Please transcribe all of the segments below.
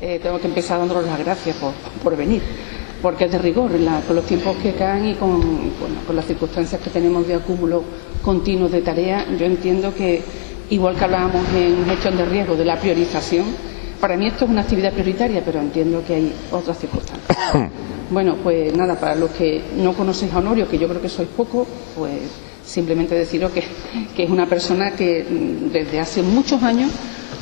tengo que empezar dándoles las gracias por venir, porque es de rigor, con los tiempos que caen y con las circunstancias que tenemos de acúmulo continuo de tareas. Yo entiendo que, igual que hablábamos en gestión de riesgo de la priorización, para mí esto es una actividad prioritaria, pero entiendo que hay otras circunstancias. Bueno, pues nada, para los que no conocéis a Honorio, que yo creo que sois pocos, pues simplemente deciros que es una persona que desde hace muchos años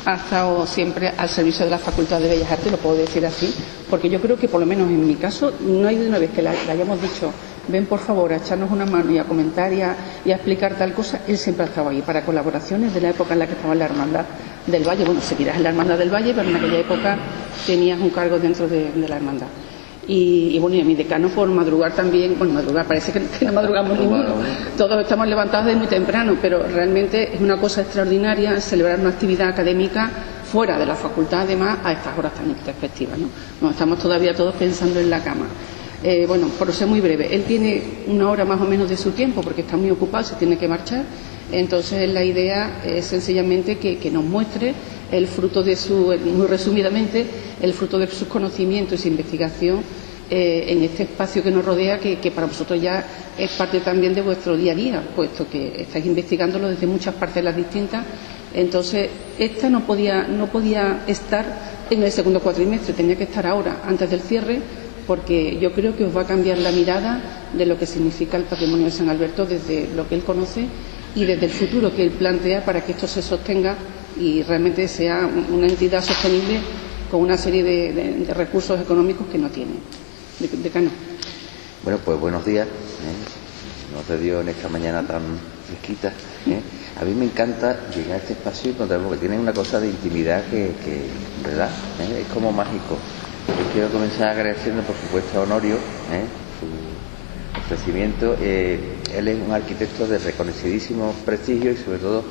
ha estado siempre al servicio de la Facultad de Bellas Artes, lo puedo decir así, porque yo creo que, por lo menos en mi caso, no hay de una vez que le hayamos dicho ven por favor a echarnos una mano y a comentar y a explicar tal cosa, él siempre ha estado ahí para colaboraciones de la época en la que estaba en la Hermandad del Valle. Bueno, seguirás en la Hermandad del Valle, pero en aquella época tenías un cargo dentro de la Hermandad. Y bueno, y a mi decano por madrugar también, bueno, madrugar, parece que no madrugamos ninguno, todos estamos levantados desde muy temprano, pero realmente es una cosa extraordinaria celebrar una actividad académica fuera de la facultad, además, a estas horas tan intempestivas, ¿no? Nos estamos todavía todos pensando en la cama. Bueno, por ser muy breve, él tiene una hora más o menos de su tiempo porque está muy ocupado, se tiene que marchar. Entonces la idea es sencillamente que nos muestre el fruto de muy resumidamente, el fruto de sus conocimientos y su investigación en este espacio que nos rodea, que para vosotros ya es parte también de vuestro día a día, puesto que estáis investigándolo desde muchas parcelas distintas. Entonces, esta no podía estar en el segundo cuatrimestre, tenía que estar ahora, antes del cierre, porque yo creo que os va a cambiar la mirada de lo que significa el patrimonio de San Alberto desde lo que él conoce y desde el futuro que él plantea para que esto se sostenga y realmente sea una entidad sostenible con una serie de recursos económicos que no tiene. Decano. Bueno, pues buenos días. No te dio en esta mañana tan fresquita. A mí me encanta llegar a este espacio y encontrarme, porque tiene una cosa de intimidad que ¿verdad? Es como mágico. Yo quiero comenzar agradeciendo, por supuesto, a Honorio su ofrecimiento. Él es un arquitecto de reconocidísimo prestigio y, sobre todo,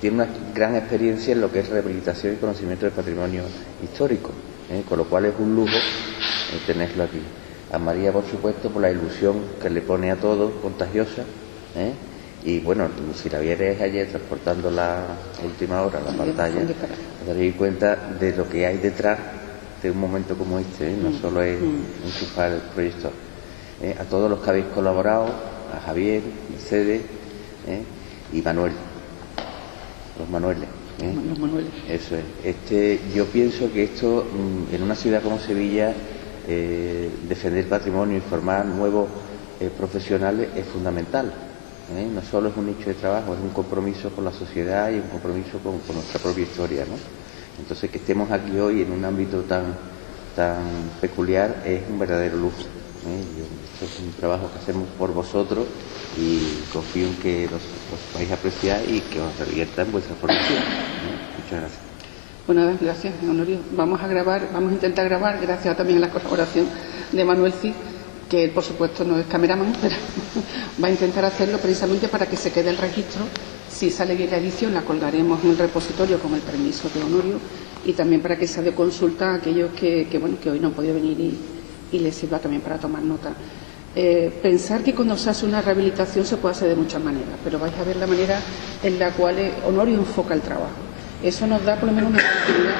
tiene una gran experiencia en lo que es rehabilitación y conocimiento del patrimonio histórico, con lo cual es un lujo tenerlo aquí. A María, por supuesto, por la ilusión que le pone a todos, contagiosa. Y bueno, si la vieres ayer transportando la última hora, la pantalla, te daréis cuenta de lo que hay detrás de un momento como este. No solo es enchufar el proyecto. A todos los que habéis colaborado, a Javier, Mercedes y Manuel. Los Manueles. Los Manueles. Eso es. Yo pienso que esto, en una ciudad como Sevilla, defender patrimonio y formar nuevos profesionales es fundamental. No solo es un nicho de trabajo, es un compromiso con la sociedad y un compromiso con nuestra propia historia, ¿no? Entonces, que estemos aquí hoy en un ámbito tan peculiar es un verdadero lujo. Esto es un trabajo que hacemos por vosotros y confío en que los vais a apreciar y que os revierta en vuestra formación. Muchas gracias. Bueno, gracias, Honorio. Vamos a intentar grabar, gracias también a la colaboración de Manuel Cid, que él, por supuesto, no es cameraman, pero va a intentar hacerlo precisamente para que se quede el registro. Si sale bien la edición, la colgaremos en el repositorio con el permiso de Honorio, y también para que sea de consulta a aquellos que hoy no han podido venir y les sirva también para tomar nota. Pensar que cuando se hace una rehabilitación se puede hacer de muchas maneras, pero vais a ver la manera en la cual Honorio enfoca el trabajo. Eso nos da por lo menos una tranquilidad,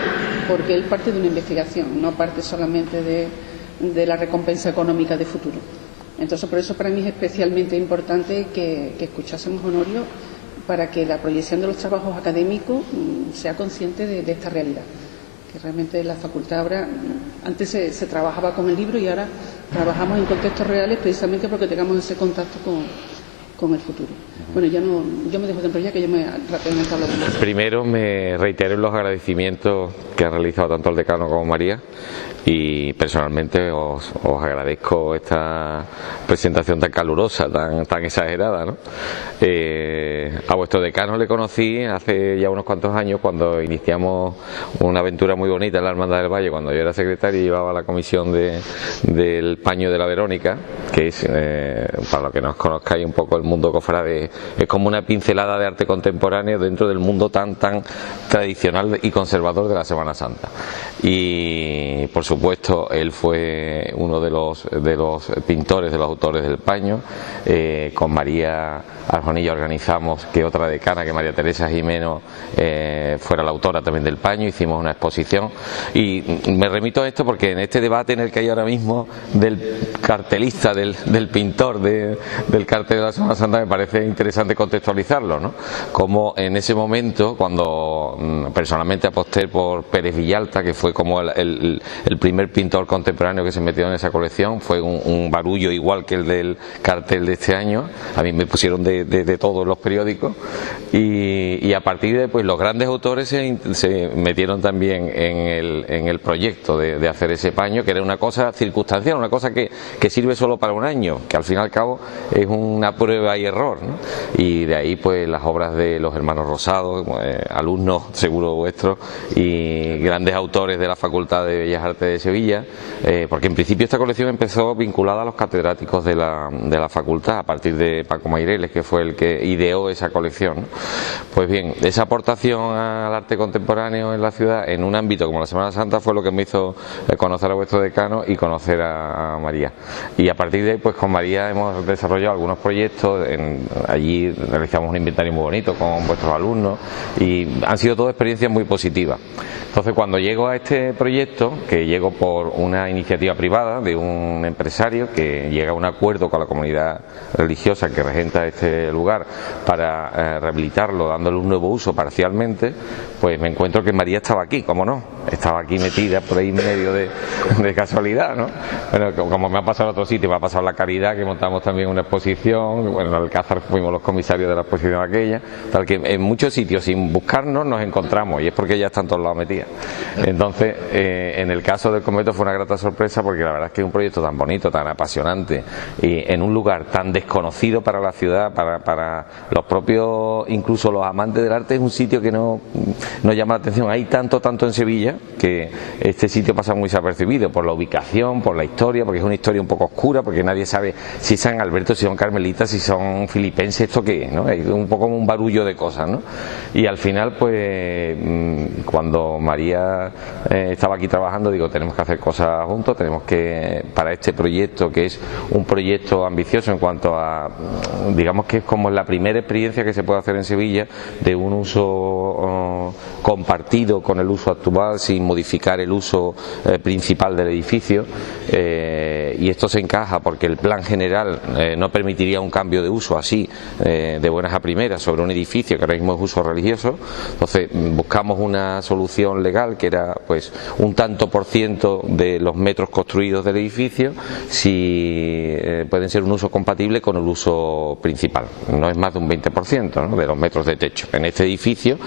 porque él parte de una investigación, no parte solamente de la recompensa económica de futuro. Entonces, por eso para mí es especialmente importante que escuchásemos a Honorio para que la proyección de los trabajos académicos sea consciente de esta realidad. Que realmente la facultad ahora, antes se trabajaba con el libro y ahora trabajamos en contextos reales precisamente porque tengamos ese contacto con el futuro. Bueno, yo me dejo de enrollar, que yo me rápidamente hablo de eso. Primero me reitero en los agradecimientos que han realizado tanto el decano como María, y personalmente os agradezco esta presentación tan calurosa, tan exagerada, ¿no? A vuestro decano le conocí hace ya unos cuantos años, cuando iniciamos una aventura muy bonita en la Hermandad del Valle, cuando yo era secretario y llevaba la comisión del paño de la Verónica, que es, para los que no os conozcáis un poco el mundo cofrade, es como una pincelada de arte contemporáneo dentro del mundo tan tradicional y conservador de la Semana Santa. Y por supuesto supuesto, él fue uno de los pintores, de los autores del paño. Con María Arjonilla organizamos que otra decana, que María Teresa Jimeno, fuera la autora también del paño. Hicimos una exposición y me remito a esto porque en este debate en el que hay ahora mismo del cartelista, del pintor del cartel de la Semana Santa, me parece interesante contextualizarlo, ¿no? Como en ese momento, cuando personalmente aposté por Pérez Villalta, que fue como el primer pintor contemporáneo que se metió en esa colección, fue un barullo igual que el del cartel de este año. A mí me pusieron de todos los periódicos y a partir de pues los grandes autores se metieron también en el proyecto de hacer ese paño, que era una cosa circunstancial, una cosa que sirve solo para un año, que al fin y al cabo es una prueba y error, ¿no? Y de ahí pues las obras de los hermanos Rosado, alumnos seguro vuestros y grandes autores de la Facultad de Bellas Artes de Sevilla, porque en principio esta colección empezó vinculada a los catedráticos de la facultad, a partir de Paco Maireles, que fue el que ideó esa colección, ¿no? Pues bien, esa aportación al arte contemporáneo en la ciudad, en un ámbito como la Semana Santa, fue lo que me hizo conocer a vuestro decano y conocer a María. Y a partir de ahí, pues con María hemos desarrollado algunos proyectos, allí realizamos un inventario muy bonito con vuestros alumnos y han sido todas experiencias muy positivas. Entonces, cuando llego a este proyecto, que llego por una iniciativa privada de un empresario que llega a un acuerdo con la comunidad religiosa que regenta este lugar para rehabilitarlo, dándole un nuevo uso parcialmente, pues me encuentro que María estaba aquí, ¿cómo no? Estaba aquí metida por ahí medio de casualidad, ¿no? Bueno, como me ha pasado en otro sitio, me ha pasado la Caridad, que montamos también una exposición, bueno, en Alcázar fuimos los comisarios de la exposición aquella, tal que en muchos sitios sin buscarnos nos encontramos y es porque ella está en todos lados metida. Entonces, en el caso del convento fue una grata sorpresa porque la verdad es que es un proyecto tan bonito, tan apasionante y en un lugar tan desconocido para la ciudad, para los propios, incluso los amantes del arte, es un sitio que no llama la atención. Hay tanto en Sevilla que este sitio pasa muy desapercibido por la ubicación, por la historia, porque es una historia un poco oscura, porque nadie sabe si San Alberto, si son carmelitas, si son filipenses, esto qué es, ¿no? Es un poco como un barullo de cosas, ¿no? Y al final, pues, cuando María estaba aquí trabajando, digo, tenemos que hacer cosas juntos, tenemos que, para este proyecto, que es un proyecto ambicioso en cuanto a, digamos que es como la primera experiencia que se puede hacer en Sevilla de un uso compartido con el uso actual, sin modificar el uso principal del edificio, y esto se encaja porque el plan general no permitiría un cambio de uso así de buenas a primeras sobre un edificio que ahora mismo es uso religioso. Entonces buscamos una solución legal que era pues un tanto por ciento de los metros construidos del edificio si pueden ser un uso compatible con el uso principal, no es más de un 20%, ¿no?, de los metros de techo. En este edificio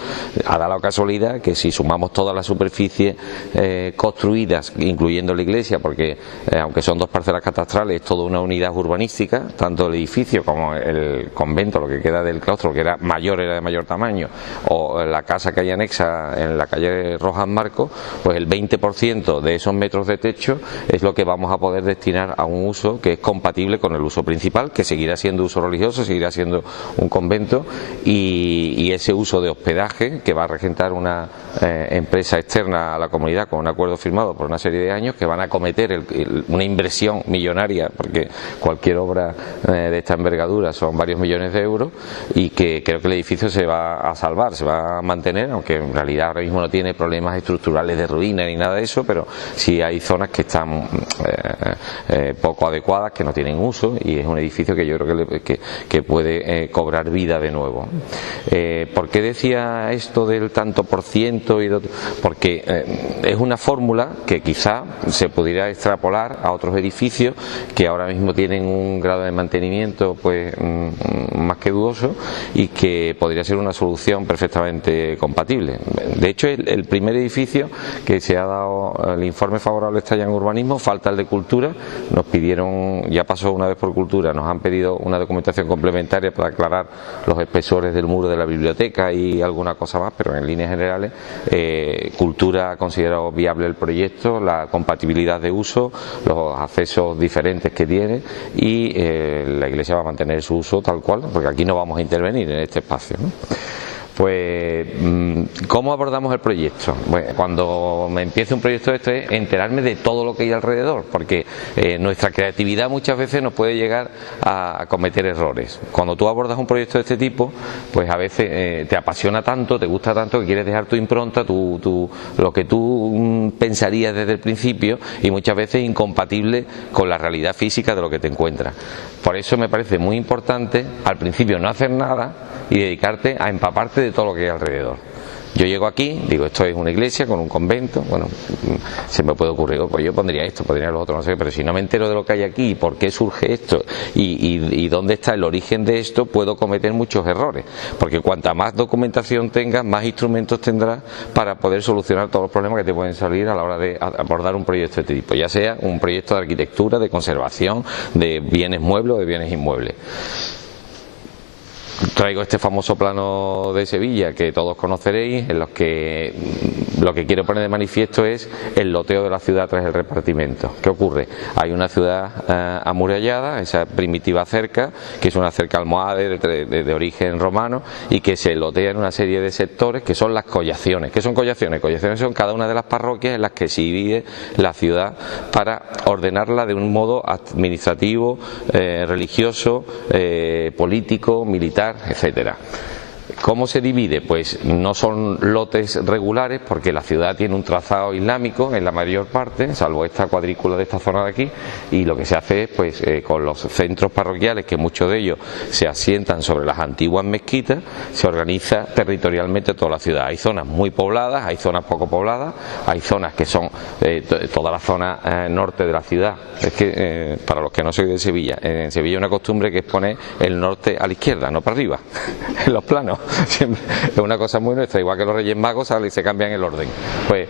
ha dado la casualidad que si sumamos todas las superficies construidas, incluyendo la iglesia, porque aunque son dos parcelas catastrales, es toda una unidad urbanística, tanto el edificio como el convento, lo que queda del claustro, que era de mayor tamaño, o la casa que hay anexa en la calle Rojas Marcos, pues el 20% de esos metros de techo es lo que vamos a poder destinar a un uso que es compatible con el uso principal, que seguirá siendo uso religioso, seguirá siendo un convento, y ese uso de hospedaje que va a regentar una empresa externa a la comunidad con un acuerdo firmado por una serie de años, que van a acometer una inversión millonaria, porque cualquier obra de esta envergadura son varios millones de euros, y que creo que el edificio se va a salvar, se va a mantener, aunque en realidad ahora mismo no tiene problemas estructurales de ruina ni nada de eso, pero sí hay zonas que están poco adecuadas, que no tienen uso, y es un edificio que yo creo que puede cobrar vida de nuevo. ¿Por qué decía esto del tanto por ciento? Porque es una fórmula que quizá se pudiera extrapolar a otros edificios que ahora mismo tienen un grado de mantenimiento pues más que dudoso, y que podría ser una solución perfectamente compatible. De hecho, el primer edificio que se ha dado el informe favorable está ya en urbanismo, falta el de cultura. Nos pidieron, ya pasó una vez por cultura, nos han pedido una documentación complementaria para aclarar los espesores del muro de la biblioteca y alguna cosa más, pero en líneas generales cultura ha considerado viable el proyecto, la compatibilidad de uso, los accesos diferentes que tiene, y la iglesia va a mantener su uso tal cual, porque aquí no vamos a intervenir en este espacio, ¿no? Pues, ¿cómo abordamos el proyecto? Bueno, cuando me empiece un proyecto de esto es enterarme de todo lo que hay alrededor, porque nuestra creatividad muchas veces nos puede llegar a cometer errores. Cuando tú abordas un proyecto de este tipo, pues a veces te apasiona tanto, te gusta tanto que quieres dejar tu impronta, lo que tú pensarías desde el principio, y muchas veces incompatible con la realidad física de lo que te encuentras. Por eso me parece muy importante al principio no hacer nada y dedicarte a empaparte de todo lo que hay alrededor. Yo llego aquí, digo, esto es una iglesia con un convento, bueno, se me puede ocurrir, pues yo pondría esto, pondría lo otro, no sé, pero si no me entero de lo que hay aquí, por qué surge esto y dónde está el origen de esto, puedo cometer muchos errores, porque cuanta más documentación tengas, más instrumentos tendrás para poder solucionar todos los problemas que te pueden salir a la hora de abordar un proyecto de este tipo, ya sea un proyecto de arquitectura, de conservación, de bienes muebles o de bienes inmuebles. Traigo este famoso plano de Sevilla que todos conoceréis, en los que lo que quiero poner de manifiesto es el loteo de la ciudad tras el repartimiento. ¿Qué ocurre? Hay una ciudad amurallada, esa primitiva cerca, que es una cerca almohade de origen romano, y que se lotea en una serie de sectores que son las collaciones. ¿Qué son collaciones? Collaciones son cada una de las parroquias en las que se divide la ciudad para ordenarla de un modo administrativo, religioso, político, militar, etcétera. ¿Cómo se divide? Pues no son lotes regulares, porque la ciudad tiene un trazado islámico en la mayor parte, salvo esta cuadrícula de esta zona de aquí, y lo que se hace es, pues, con los centros parroquiales, que muchos de ellos se asientan sobre las antiguas mezquitas, se organiza territorialmente toda la ciudad. Hay zonas muy pobladas, hay zonas poco pobladas, hay zonas que son toda la zona norte de la ciudad. Es que, para los que no sois de Sevilla, en Sevilla hay una costumbre que es poner el norte a la izquierda, no para arriba, en los planos. Siempre, es una cosa muy nuestra, igual que los Reyes Magos se cambian el orden. Pues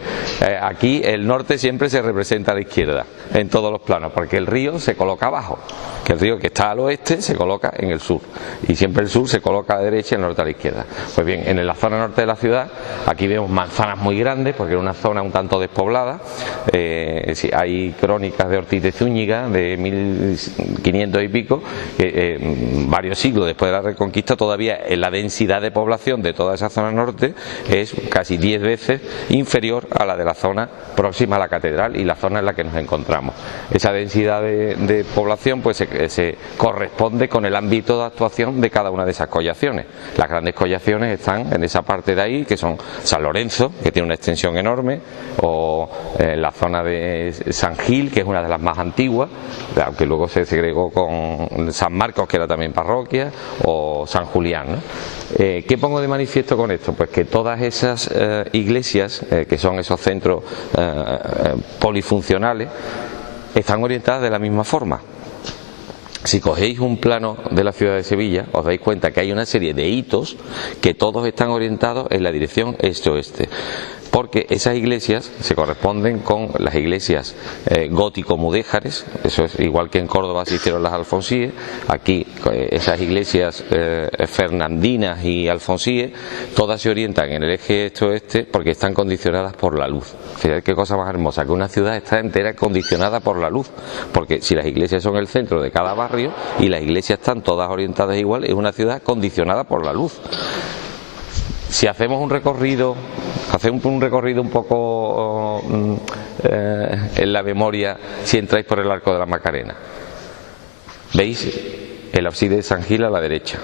aquí el norte siempre se representa a la izquierda en todos los planos, porque el río se coloca abajo, que el río que está al oeste se coloca en el sur, y siempre el sur se coloca a la derecha y el norte a la izquierda. Pues bien, en la zona norte de la ciudad aquí vemos manzanas muy grandes, porque es una zona un tanto despoblada. Hay crónicas de Ortiz de Zúñiga de 1500 y pico, varios siglos después de la Reconquista, todavía en la densidad de población de toda esa zona norte es casi 10 veces inferior a la de la zona próxima a la catedral y la zona en la que nos encontramos. Esa densidad de población pues se corresponde con el ámbito de actuación de cada una de esas collaciones. Las grandes collaciones están en esa parte de ahí, que son San Lorenzo, que tiene una extensión enorme, o la zona de San Gil, que es una de las más antiguas, aunque luego se segregó con San Marcos, que era también parroquia, o San Julián, ¿no? ¿Qué pongo de manifiesto con esto? Pues que todas esas iglesias, que son esos centros polifuncionales, están orientadas de la misma forma. Si cogéis un plano de la ciudad de Sevilla, os dais cuenta que hay una serie de hitos que todos están orientados en la dirección este-oeste, porque esas iglesias se corresponden con las iglesias gótico-mudéjares. Eso es igual que en Córdoba se hicieron las alfonsíes. Aquí esas iglesias fernandinas y alfonsíes todas se orientan en el eje este-oeste porque están condicionadas por la luz. Fíjate qué cosa más hermosa, que una ciudad está entera condicionada por la luz, porque si las iglesias son el centro de cada barrio y las iglesias están todas orientadas igual, es una ciudad condicionada por la luz. Si hacemos un recorrido un poco en la memoria, si entráis por el Arco de la Macarena, veis el ábside de San Gil a la derecha,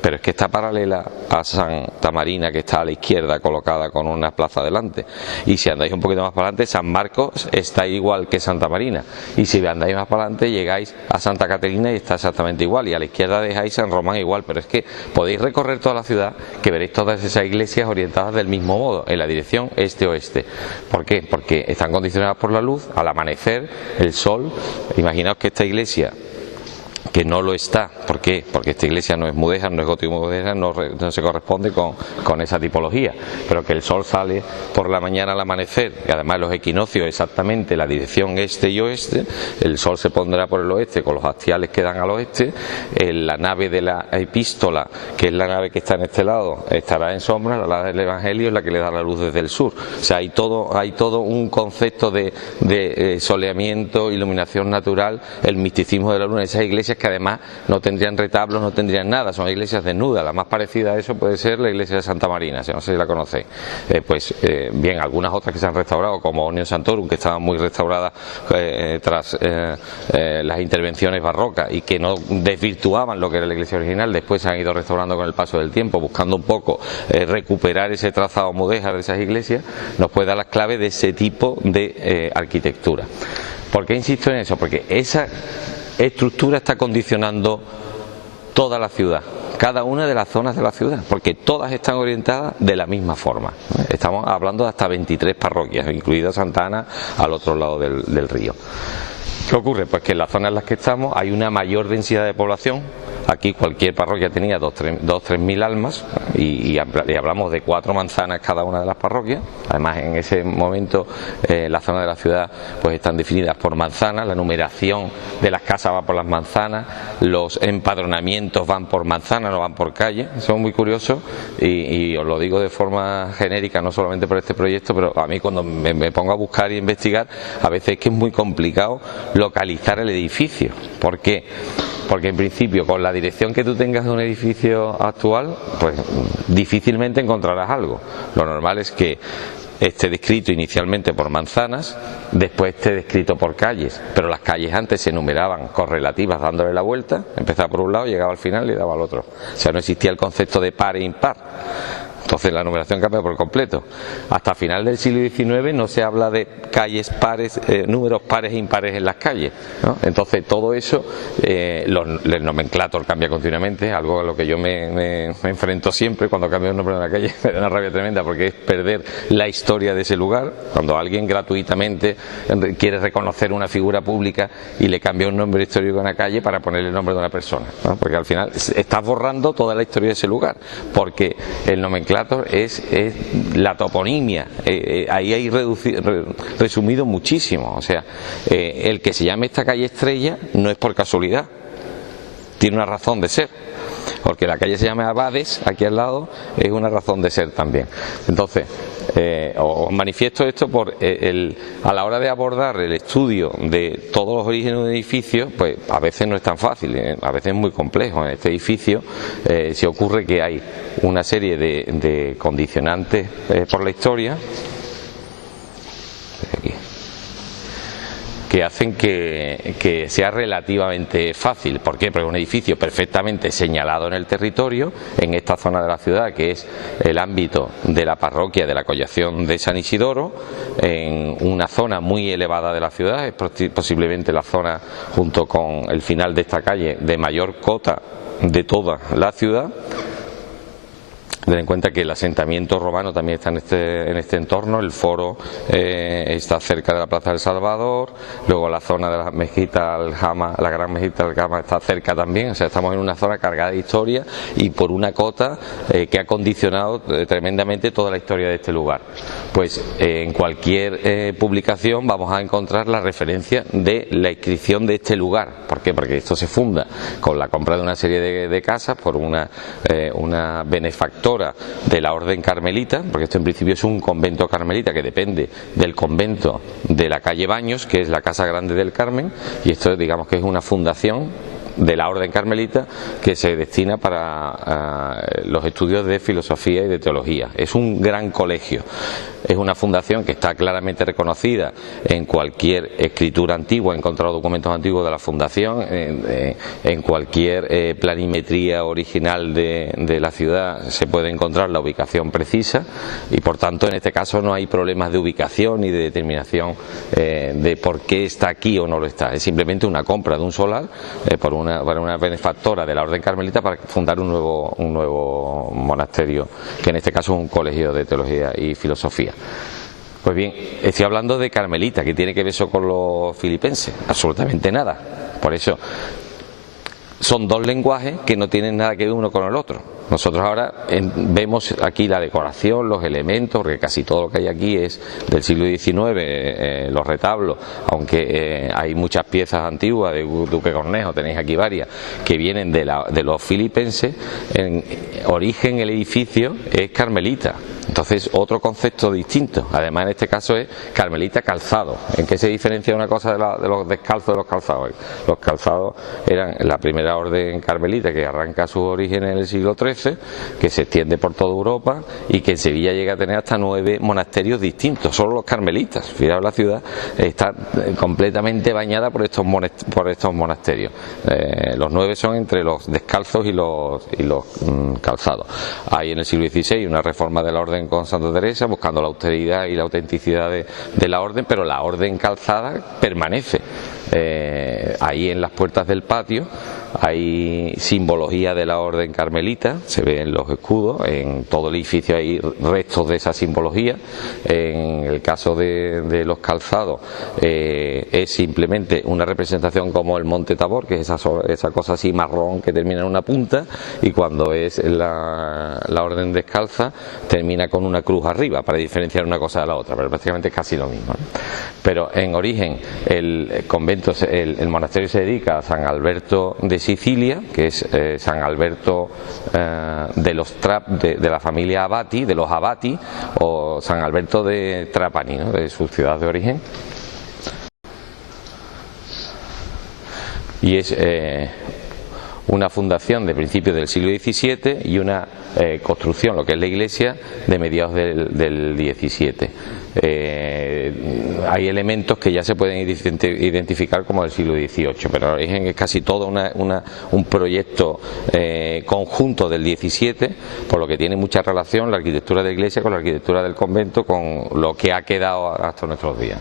pero es que está paralela a Santa Marina, que está a la izquierda, colocada con una plaza delante. Y si andáis un poquito más para adelante, San Marcos está igual que Santa Marina. Y si andáis más para adelante, llegáis a Santa Caterina y está exactamente igual. Y a la izquierda dejáis San Román igual. Pero es que podéis recorrer toda la ciudad, que veréis todas esas iglesias orientadas del mismo modo, en la dirección este-oeste. ¿Por qué? Porque están condicionadas por la luz. Al amanecer, el sol. Imaginaos que esta iglesia, que no lo está, ¿por qué? Porque esta iglesia no es mudéjar, no es gótico-mudéjar, no se corresponde con esa tipología, pero que el sol sale por la mañana al amanecer, y además los equinoccios exactamente la dirección este y oeste, el sol se pondrá por el oeste con los hastiales que dan al oeste, la nave de la epístola, que es la nave que está en este lado, estará en sombra, la del Evangelio es la que le da la luz desde el sur. O sea, hay todo un concepto de soleamiento, iluminación natural, el misticismo de la luna. Esas iglesias iglesias que además no tendrían retablos, no tendrían nada, son iglesias desnudas. La más parecida a eso puede ser la iglesia de Santa Marina, no sé si la conocéis. Bien, algunas otras que se han restaurado, como Omnium Sanctorum, que estaban muy restauradas tras las intervenciones barrocas y que no desvirtuaban lo que era la iglesia original, después se han ido restaurando con el paso del tiempo, buscando un poco recuperar ese trazado mudéjar de esas iglesias, nos puede dar las claves de ese tipo de arquitectura. ¿Por qué insisto en eso? Porque esa estructura está condicionando toda la ciudad, cada una de las zonas de la ciudad, porque todas están orientadas de la misma forma. Estamos hablando de hasta 23 parroquias, incluida Santa Ana al otro lado del río. ¿Qué ocurre? Pues que en las zonas en las que estamos hay una mayor densidad de población. Aquí cualquier parroquia tenía 2.000-3.000 almas y hablamos de 4 manzanas cada una de las parroquias. Además, en ese momento las zonas de la ciudad pues están definidas por manzanas, la numeración de las casas va por las manzanas, los empadronamientos van por manzanas, no van por calle. Eso es muy curioso y os lo digo de forma genérica, no solamente por este proyecto, pero a mí cuando me pongo a buscar e investigar, a veces es que es muy complicado localizar el edificio. ¿Por qué? Porque en principio con la dirección que tú tengas de un edificio actual, pues difícilmente encontrarás algo. Lo normal es que esté descrito inicialmente por manzanas, después esté descrito por calles, pero las calles antes se numeraban correlativas dándole la vuelta, empezaba por un lado, llegaba al final y daba al otro. O sea, no existía el concepto de par e impar. Entonces la numeración cambia por completo. Hasta final del siglo XIX no se habla de calles pares, números pares e impares en las calles, ¿no? Entonces todo eso, el nomenclator cambia continuamente, algo a lo que yo me enfrento siempre cuando cambio el nombre de una calle. Me da una rabia tremenda porque es perder la historia de ese lugar. Cuando alguien gratuitamente quiere reconocer una figura pública y le cambia un nombre histórico a una calle para ponerle el nombre de una persona, ¿no? Porque al final estás borrando toda la historia de ese lugar, porque el nomenclator es la toponimia. Ahí hay resumido muchísimo. O sea, el que se llame esta calle Estrella no es por casualidad, tiene una razón de ser. Porque la calle se llama Abades, aquí al lado, es una razón de ser también. Entonces, os manifiesto esto por a la hora de abordar el estudio de todos los orígenes de un edificio, pues a veces no es tan fácil, a veces es muy complejo. En este edificio se ocurre que hay una serie de condicionantes por la historia que hacen que sea relativamente fácil. ¿Por qué? Porque es un edificio perfectamente señalado en el territorio, en esta zona de la ciudad, que es el ámbito de la parroquia de la Collación de San Isidoro, en una zona muy elevada de la ciudad, es posiblemente la zona, junto con el final de esta calle, de mayor cota de toda la ciudad. Ten en cuenta que el asentamiento romano también está en este entorno, el foro está cerca de la Plaza del Salvador, luego la zona de la mezquita Aljama, la gran mezquita Aljama está cerca también. O sea, estamos en una zona cargada de historia y por una cota que ha condicionado tremendamente toda la historia de este lugar. Pues en cualquier publicación vamos a encontrar la referencia de la inscripción de este lugar. ¿Por qué? Porque esto se funda con la compra de una serie de casas por una benefactora de la orden carmelita, porque esto en principio es un convento carmelita que depende del convento de la calle Baños, que es la Casa Grande del Carmen, y esto digamos que es una fundación de la orden carmelita que se destina para los estudios de filosofía y de teología. Es un gran colegio, es una fundación que está claramente reconocida en cualquier escritura antigua, he encontrado documentos antiguos de la fundación, en cualquier planimetría original de la ciudad se puede encontrar la ubicación precisa y por tanto en este caso no hay problemas de ubicación ni de determinación de por qué está aquí o no lo está. Es simplemente una compra de un solar para una benefactora de la orden carmelita para fundar un nuevo monasterio, que en este caso es un colegio de teología y filosofía. Pues bien, estoy hablando de carmelita, que tiene que ver eso con los filipenses, absolutamente nada. Por eso son dos lenguajes que no tienen nada que ver uno con el otro. Nosotros ahora vemos aquí la decoración, los elementos, porque casi todo lo que hay aquí es del siglo XIX, los retablos, aunque hay muchas piezas antiguas de Duque Cornejo, tenéis aquí varias, que vienen de los filipenses. En origen el edificio es carmelita. Entonces, otro concepto distinto. Además, en este caso es carmelita calzado. ¿En qué se diferencia una cosa de los descalzos de los calzados? Los calzados eran la primera orden carmelita que arranca sus orígenes en el siglo XIII, que se extiende por toda Europa y que en Sevilla llega a tener hasta 9 monasterios distintos, solo los carmelitas. Fijaos, la ciudad está completamente bañada por estos monasterios. Los 9 son entre los descalzos y los calzados. Hay en el siglo XVI una reforma de la orden con Santa Teresa, buscando la austeridad y la autenticidad de la orden, pero la orden calzada permanece. Ahí en las puertas del patio hay simbología de la orden carmelita, se ve en los escudos, en todo el edificio hay restos de esa simbología. En el caso de los calzados es simplemente una representación como el Monte Tabor, que es esa cosa así marrón que termina en una punta, y cuando es la orden descalza termina con una cruz arriba para diferenciar una cosa de la otra, pero prácticamente es casi lo mismo, ¿no? Pero en origen el convento, el monasterio se dedica a San Alberto de Sicilia, que es San Alberto de la familia Abati, de los Abati, o San Alberto de Trapani, ¿no?, de su ciudad de origen. Y es una fundación de principios del siglo XVII y una construcción, lo que es la iglesia, de mediados del XVII. Hay elementos que ya se pueden identificar como del siglo XVIII, pero en origen es casi todo un proyecto conjunto del XVII, por lo que tiene mucha relación la arquitectura de la iglesia con la arquitectura del convento, con lo que ha quedado hasta nuestros días.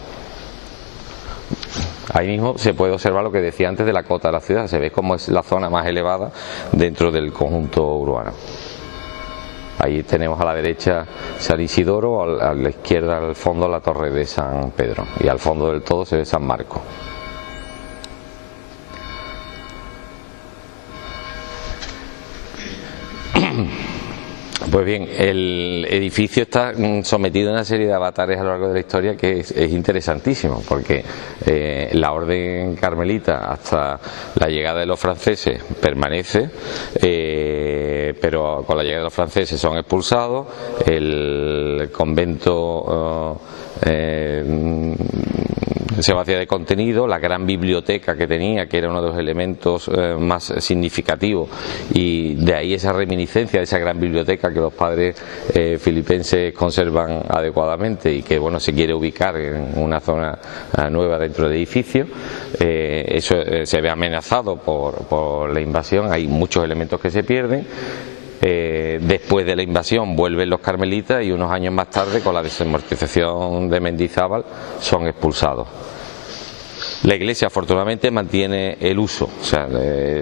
Ahí mismo se puede observar lo que decía antes de la cota de la ciudad, se ve cómo es la zona más elevada dentro del conjunto urbano. Ahí tenemos a la derecha San Isidoro, a la izquierda al fondo la torre de San Pedro, y al fondo del todo se ve San Marco. Pues bien, el edificio está sometido a una serie de avatares a lo largo de la historia que es interesantísimo, porque la orden carmelita hasta la llegada de los franceses permanece, pero con la llegada de los franceses son expulsados, el convento se vacía de contenido, la gran biblioteca que tenía, que era uno de los elementos más significativos, y de ahí esa reminiscencia de esa gran biblioteca que los padres filipenses conservan adecuadamente y que, bueno, se quiere ubicar en una zona nueva dentro del edificio. Eso se ve amenazado por la invasión, hay muchos elementos que se pierden. Después de la invasión vuelven los carmelitas y unos años más tarde, con la desamortización de Mendizábal, son expulsados. La iglesia afortunadamente mantiene el uso, o sea,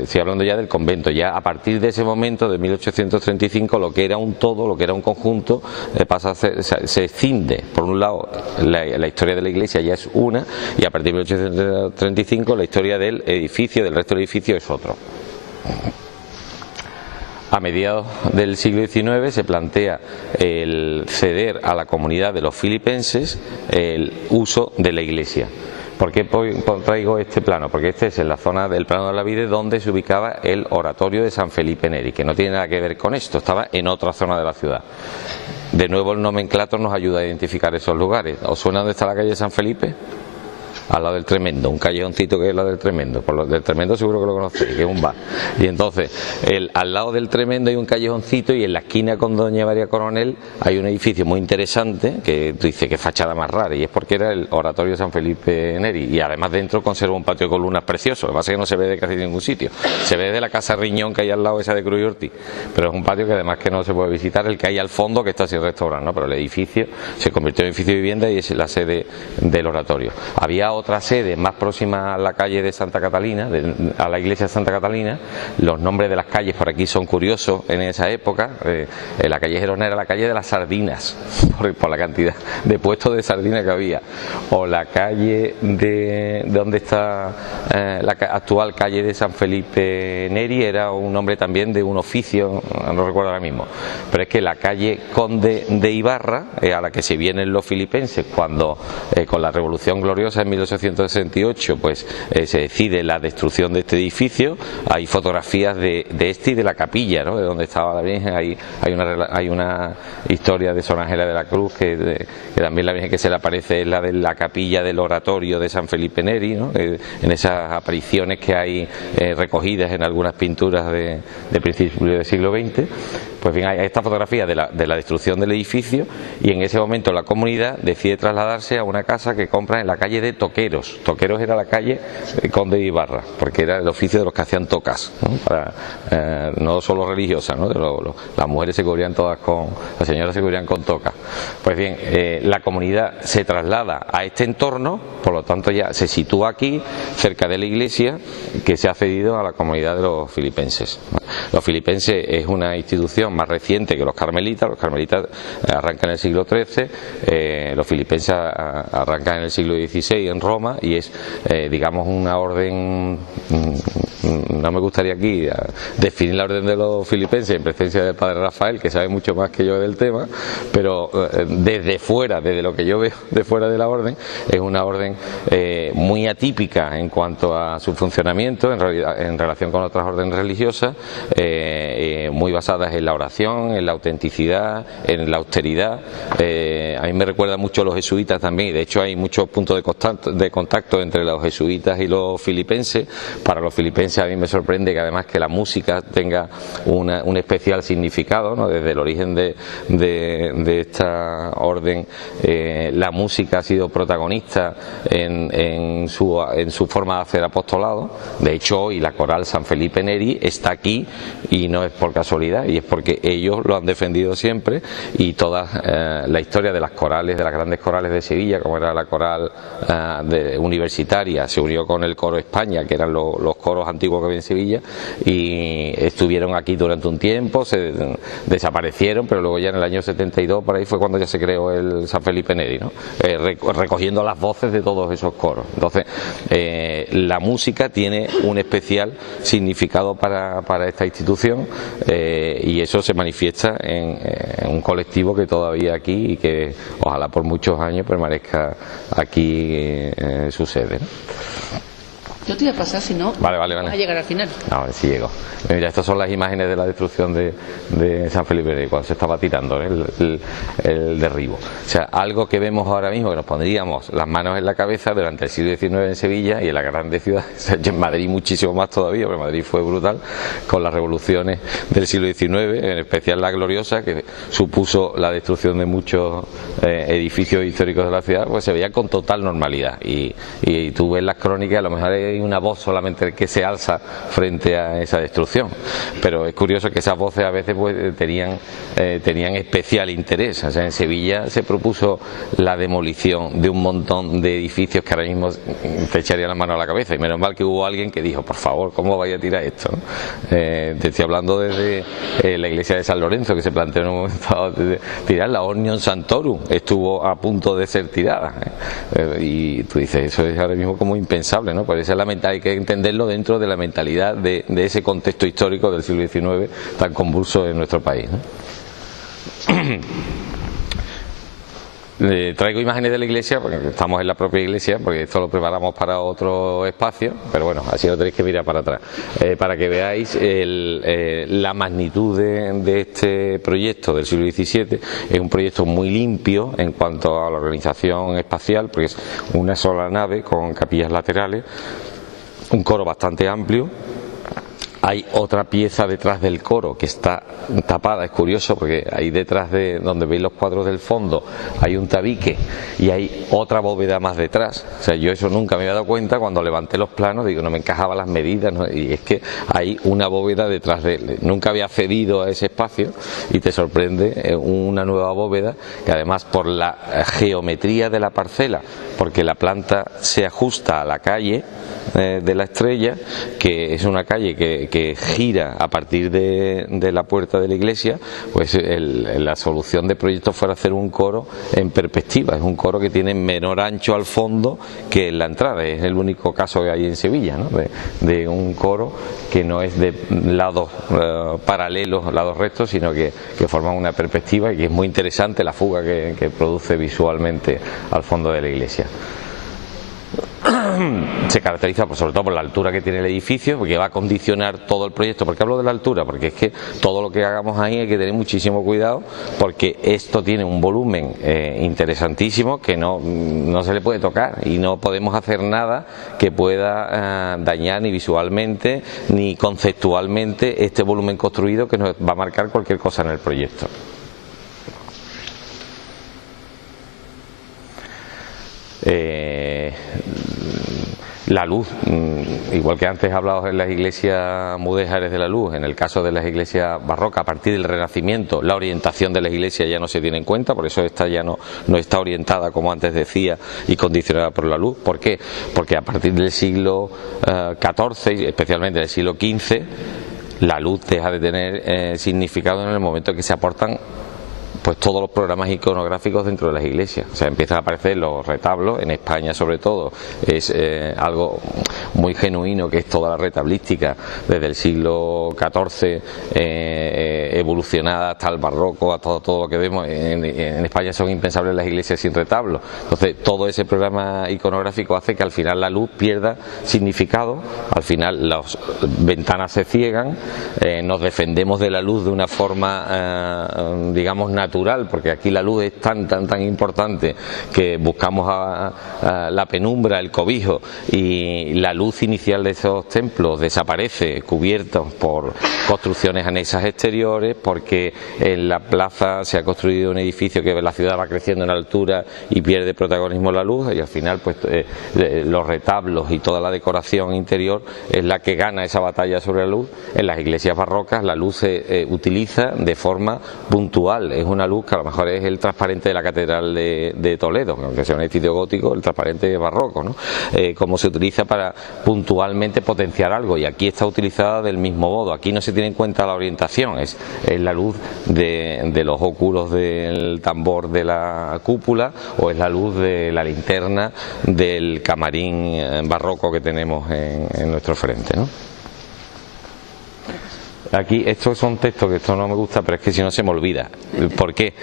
estoy hablando ya del convento. Ya a partir de ese momento, de 1835, lo que era un todo, lo que era un conjunto, pasa a ser, se escinde. Por un lado, la historia de la iglesia ya es una, y a partir de 1835 la historia del edificio, del resto del edificio, es otro. A mediados del siglo XIX se plantea el ceder a la comunidad de los filipenses el uso de la iglesia. ¿Por qué traigo este plano? Porque este es en la zona del plano de la Vide donde se ubicaba el oratorio de San Felipe Neri, que no tiene nada que ver con esto, estaba en otra zona de la ciudad. De nuevo el nomenclator nos ayuda a identificar esos lugares. ¿Os suena dónde está la calle San Felipe? Al lado del Tremendo, un callejoncito que es la del Tremendo. Por lo del Tremendo seguro que lo conocéis, que es un bar. Y entonces, al lado del Tremendo hay un callejoncito, y en la esquina con Doña María Coronel hay un edificio muy interesante que dice que fachada más rara, y es porque era el oratorio de San Felipe Neri, y además dentro conserva un patio de columnas precioso. Lo que pasa es que no se ve de casi ningún sitio, se ve de la casa Riñón que hay al lado, esa de Cruz y Ortiz, pero es un patio que además que no se puede visitar, el que hay al fondo, que está sin restaurar, ¿no? Pero el edificio se convirtió en edificio de vivienda y es la sede del oratorio. Había otra sede más próxima a la calle de Santa Catalina, a la iglesia de Santa Catalina. Los nombres de las calles por aquí son curiosos en esa época. La calle Gerona era la calle de las sardinas, por la cantidad de puestos de sardinas que había. O la calle de donde está la actual calle de San Felipe Neri era un nombre también de un oficio, no recuerdo ahora mismo. Pero es que la calle Conde de Ibarra, a la que se vienen los filipenses cuando con la Revolución Gloriosa en 1868 pues se decide la destrucción de este edificio. Hay fotografías de este y de la capilla, ¿no?, de donde estaba la Virgen. Hay una historia de Sor Ángela de la Cruz que también la Virgen que se le aparece es la de la capilla del oratorio de San Felipe Neri, ¿no?, en esas apariciones que hay recogidas en algunas pinturas de principios del siglo XX. Pues bien, hay esta fotografía de la destrucción del edificio, y en ese momento la comunidad decide trasladarse a una casa que compra en la calle de Toqueros. Toqueros era la calle Conde de Ibarra, porque era el oficio de los que hacían tocas, ¿no? No solo religiosas, ¿no? Las mujeres se cubrían todas las señoras se cubrían con tocas. Pues bien, la comunidad se traslada a este entorno, por lo tanto ya se sitúa aquí, cerca de la iglesia, que se ha cedido a la comunidad de los filipenses. Los filipenses es una institución más reciente que los carmelitas. Los carmelitas arrancan en el siglo XIII, los filipenses arrancan en el siglo XVI en Roma, y es, digamos, una orden, no me gustaría aquí definir la orden de los filipenses en presencia del padre Rafael, que sabe mucho más que yo del tema, pero desde fuera, desde lo que yo veo de fuera de la orden, es una orden muy atípica en cuanto a su funcionamiento en relación con otras órdenes religiosas, muy basadas en la oración, en la autenticidad, en la austeridad. A mí me recuerda mucho a los jesuitas también, y de hecho hay muchos puntos de contacto entre los jesuitas y los filipenses. Para los filipenses a mí me sorprende que además que la música tenga un especial significado, ¿no? Desde el origen de esta orden, la música ha sido protagonista en su forma de hacer apostolado. De hecho, hoy la coral San Felipe Neri está aquí, y no es por casualidad, y es porque ellos lo han defendido siempre. Y toda la historia de las corales, de las grandes corales de Sevilla, como era la coral universitaria, se unió con el coro España, que eran los coros antiguos que había en Sevilla, y estuvieron aquí durante un tiempo, se desaparecieron, pero luego ya en el año 72 por ahí fue cuando ya se creó el San Felipe Neri, ¿no? Recogiendo las voces de todos esos coros. Entonces la música tiene un especial significado para esta institución, y eso se manifiesta en un colectivo que todavía aquí, y que ojalá por muchos años permanezca aquí su sede, ¿no? Yo te voy a pasar, si no, vale. vas a llegar al final. No, a ver si llego. Mira, estas son las imágenes de la destrucción de San Felipe Neri, cuando se estaba tirando el derribo. O sea, algo que vemos ahora mismo, que nos pondríamos las manos en la cabeza durante el siglo XIX en Sevilla y en las grandes ciudades, en Madrid muchísimo más todavía, porque Madrid fue brutal con las revoluciones del siglo XIX, en especial la gloriosa, que supuso la destrucción de muchos edificios históricos de la ciudad, pues se veía con total normalidad. Y tú ves las crónicas, a lo mejor hay una voz solamente que se alza frente a esa destrucción, pero es curioso que esas voces a veces pues tenían especial interés. O sea, en Sevilla se propuso la demolición de un montón de edificios que ahora mismo te echaría la mano a la cabeza, y menos mal que hubo alguien que dijo, por favor, ¿cómo vais a tirar esto? Te estoy hablando desde la iglesia de San Lorenzo, que se planteó en un momento dado de tirar. La Omnium Sanctorum estuvo a punto de ser tirada, y tú dices, eso es ahora mismo como impensable, ¿no? Pues esa es hay que entenderlo dentro de la mentalidad de ese contexto histórico del siglo XIX tan convulso en nuestro país, ¿no? Traigo imágenes de la iglesia, porque estamos en la propia iglesia, porque esto lo preparamos para otro espacio, pero bueno, así lo tenéis que mirar para atrás, para que veáis la magnitud de este proyecto del siglo XVII. Es un proyecto muy limpio en cuanto a la organización espacial, porque es una sola nave con capillas laterales, un coro bastante amplio. Hay otra pieza detrás del coro que está tapada, es curioso porque ahí detrás de donde veis los cuadros del fondo hay un tabique y hay otra bóveda más detrás. O sea, yo eso nunca me había dado cuenta. Cuando levanté los planos, digo, no me encajaban las medidas, ¿no? Y es que hay una bóveda detrás de él. Nunca había accedido a ese espacio y te sorprende una nueva bóveda, que además por la geometría de la parcela, porque la planta se ajusta a la calle de la Estrella, que es una calle que gira a partir de la puerta de la iglesia, pues la solución de proyecto fuera hacer un coro en perspectiva. Es un coro que tiene menor ancho al fondo que en la entrada. Es el único caso que hay en Sevilla, ¿no? de un coro que no es de lados paralelos, lados rectos, sino que forman una perspectiva, y que es muy interesante la fuga que produce visualmente al fondo de la iglesia. se caracteriza sobre todo por la altura que tiene el edificio, porque va a condicionar todo el proyecto. ¿Por qué hablo de la altura? Porque es que todo lo que hagamos ahí hay que tener muchísimo cuidado, porque esto tiene un volumen interesantísimo que no se le puede tocar, y no podemos hacer nada que pueda dañar ni visualmente ni conceptualmente este volumen construido, que nos va a marcar cualquier cosa en el proyecto. La luz, igual que antes he hablado en las iglesias mudéjares de la luz, en el caso de las iglesias barrocas, a partir del Renacimiento, la orientación de la iglesia ya no se tiene en cuenta, por eso esta ya no está orientada, como antes decía, y condicionada por la luz. ¿Por qué? Porque a partir del siglo XIV, especialmente del siglo XV, la luz deja de tener significado en el momento en que se aportan pues todos los programas iconográficos dentro de las iglesias. O sea, empiezan a aparecer los retablos, en España sobre todo es algo muy genuino, que es toda la retablística desde el siglo XIV, evolucionada hasta el barroco, a todo lo que vemos en España. Son impensables las iglesias sin retablos. Entonces todo ese programa iconográfico hace que al final la luz pierda significado, al final las ventanas se ciegan, nos defendemos de la luz de una forma digamos natural, porque aquí la luz es tan importante que buscamos la penumbra, el cobijo, y la luz inicial de esos templos desaparece, cubiertos por construcciones anexas exteriores, porque en la plaza se ha construido un edificio que la ciudad va creciendo en altura y pierde protagonismo la luz, y al final pues los retablos y toda la decoración interior es la que gana esa batalla sobre la luz. En las iglesias barrocas la luz se utiliza de forma puntual, es una luz que a lo mejor es el transparente de la catedral de Toledo, aunque sea un edificio gótico, el transparente barroco, ¿no? Como se utiliza para puntualmente potenciar algo, y aquí está utilizada del mismo modo. Aquí no se tiene en cuenta la orientación, es la luz de los óculos del tambor de la cúpula, o es la luz de la linterna del camarín barroco que tenemos en nuestro frente, ¿no? Aquí, estos son textos que esto no me gusta, pero es que si no se me olvida. ¿Por qué?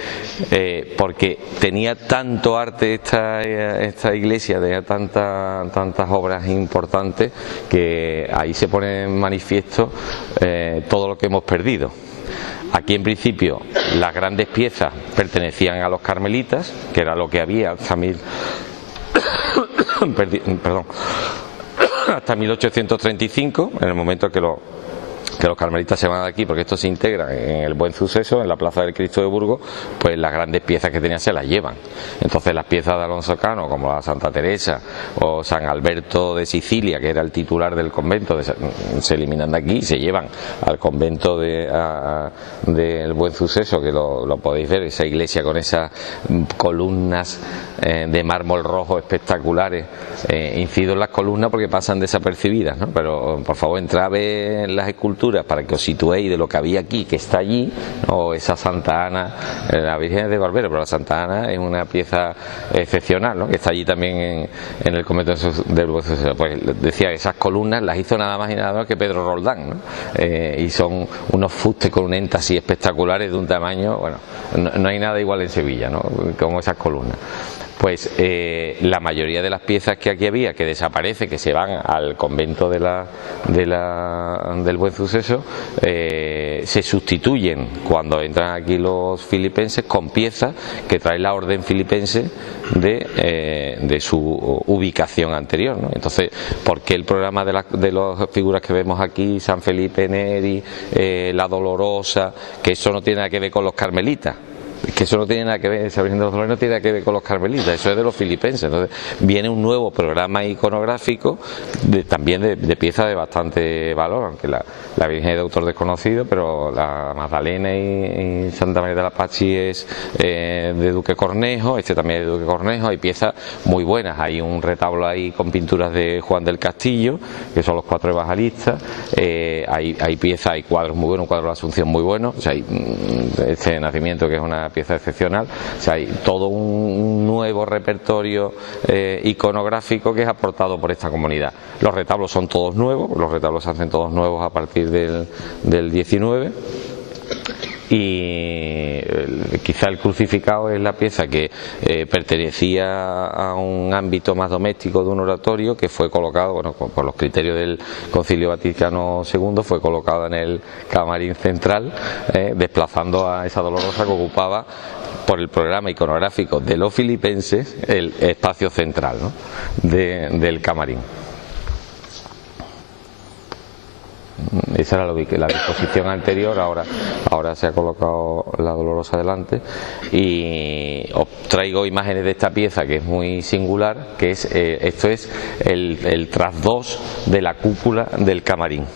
Porque tenía tanto arte esta iglesia, tenía tantas obras importantes, que ahí se pone en manifiesto todo lo que hemos perdido. Aquí en principio las grandes piezas pertenecían a los carmelitas, que era lo que había hasta hasta 1835, en el momento que los carmelitas se van de aquí, porque esto se integra en el Buen Suceso, en la Plaza del Cristo de Burgos, pues las grandes piezas que tenían se las llevan. Entonces las piezas de Alonso Cano, como la Santa Teresa o San Alberto de Sicilia, que era el titular del convento, se eliminan de aquí y se llevan al convento del Buen Suceso, que lo podéis ver, esa iglesia con esas columnas de mármol rojo espectaculares. Incido en las columnas porque pasan desapercibidas, ¿no? Pero por favor entrad a ver las esculturas para que os situéis de lo que había aquí, que está allí, o esa Santa Ana, la Virgen es de Barbero, pero la Santa Ana es una pieza excepcional, ¿no? Que está allí también en el convento del Buen Suceso. Pues decía, esas columnas las hizo nada más y nada menos que Pedro Roldán, ¿no? Y son unos fustes con un énfasis espectaculares de un tamaño, bueno, no hay nada igual en Sevilla, ¿no? Como esas columnas. Pues la mayoría de las piezas que aquí había, que desaparece, que se van al convento del Buen Suceso, se sustituyen cuando entran aquí los filipenses con piezas que trae la orden filipense de su ubicación anterior, ¿no? Entonces, ¿por qué el programa de las figuras que vemos aquí, San Felipe Neri, la Dolorosa, que eso no tiene nada que ver con los carmelitas? Que eso no tiene nada que ver, esa Virgen de los Dolores no tiene nada que ver con los carmelitas, eso es de los filipenses. Entonces viene un nuevo programa iconográfico también de piezas de bastante valor, aunque la Virgen es de autor desconocido, pero la Magdalena y Santa María de la Pachi es de Duque Cornejo, este también es de Duque Cornejo. Hay piezas muy buenas, hay un retablo ahí con pinturas de Juan del Castillo, que son los 4 evangelistas. Hay piezas, hay cuadros muy buenos, un cuadro de la Asunción muy bueno, o sea, hay este Nacimiento, que es una pieza excepcional. O sea, hay todo un nuevo repertorio iconográfico que es aportado por esta comunidad. Los retablos son todos nuevos, los retablos se hacen todos nuevos a partir del 19, y quizá el crucificado es la pieza que pertenecía a un ámbito más doméstico de un oratorio, que fue colocado, bueno, por los criterios del Concilio Vaticano II, fue colocado en el camarín central, desplazando a esa Dolorosa que ocupaba, por el programa iconográfico de los filipenses, el espacio central, ¿no?, del camarín. Esa era la disposición anterior. Ahora se ha colocado la Dolorosa delante, y os traigo imágenes de esta pieza que es muy singular, que es esto es el trasdós de la cúpula del camarín.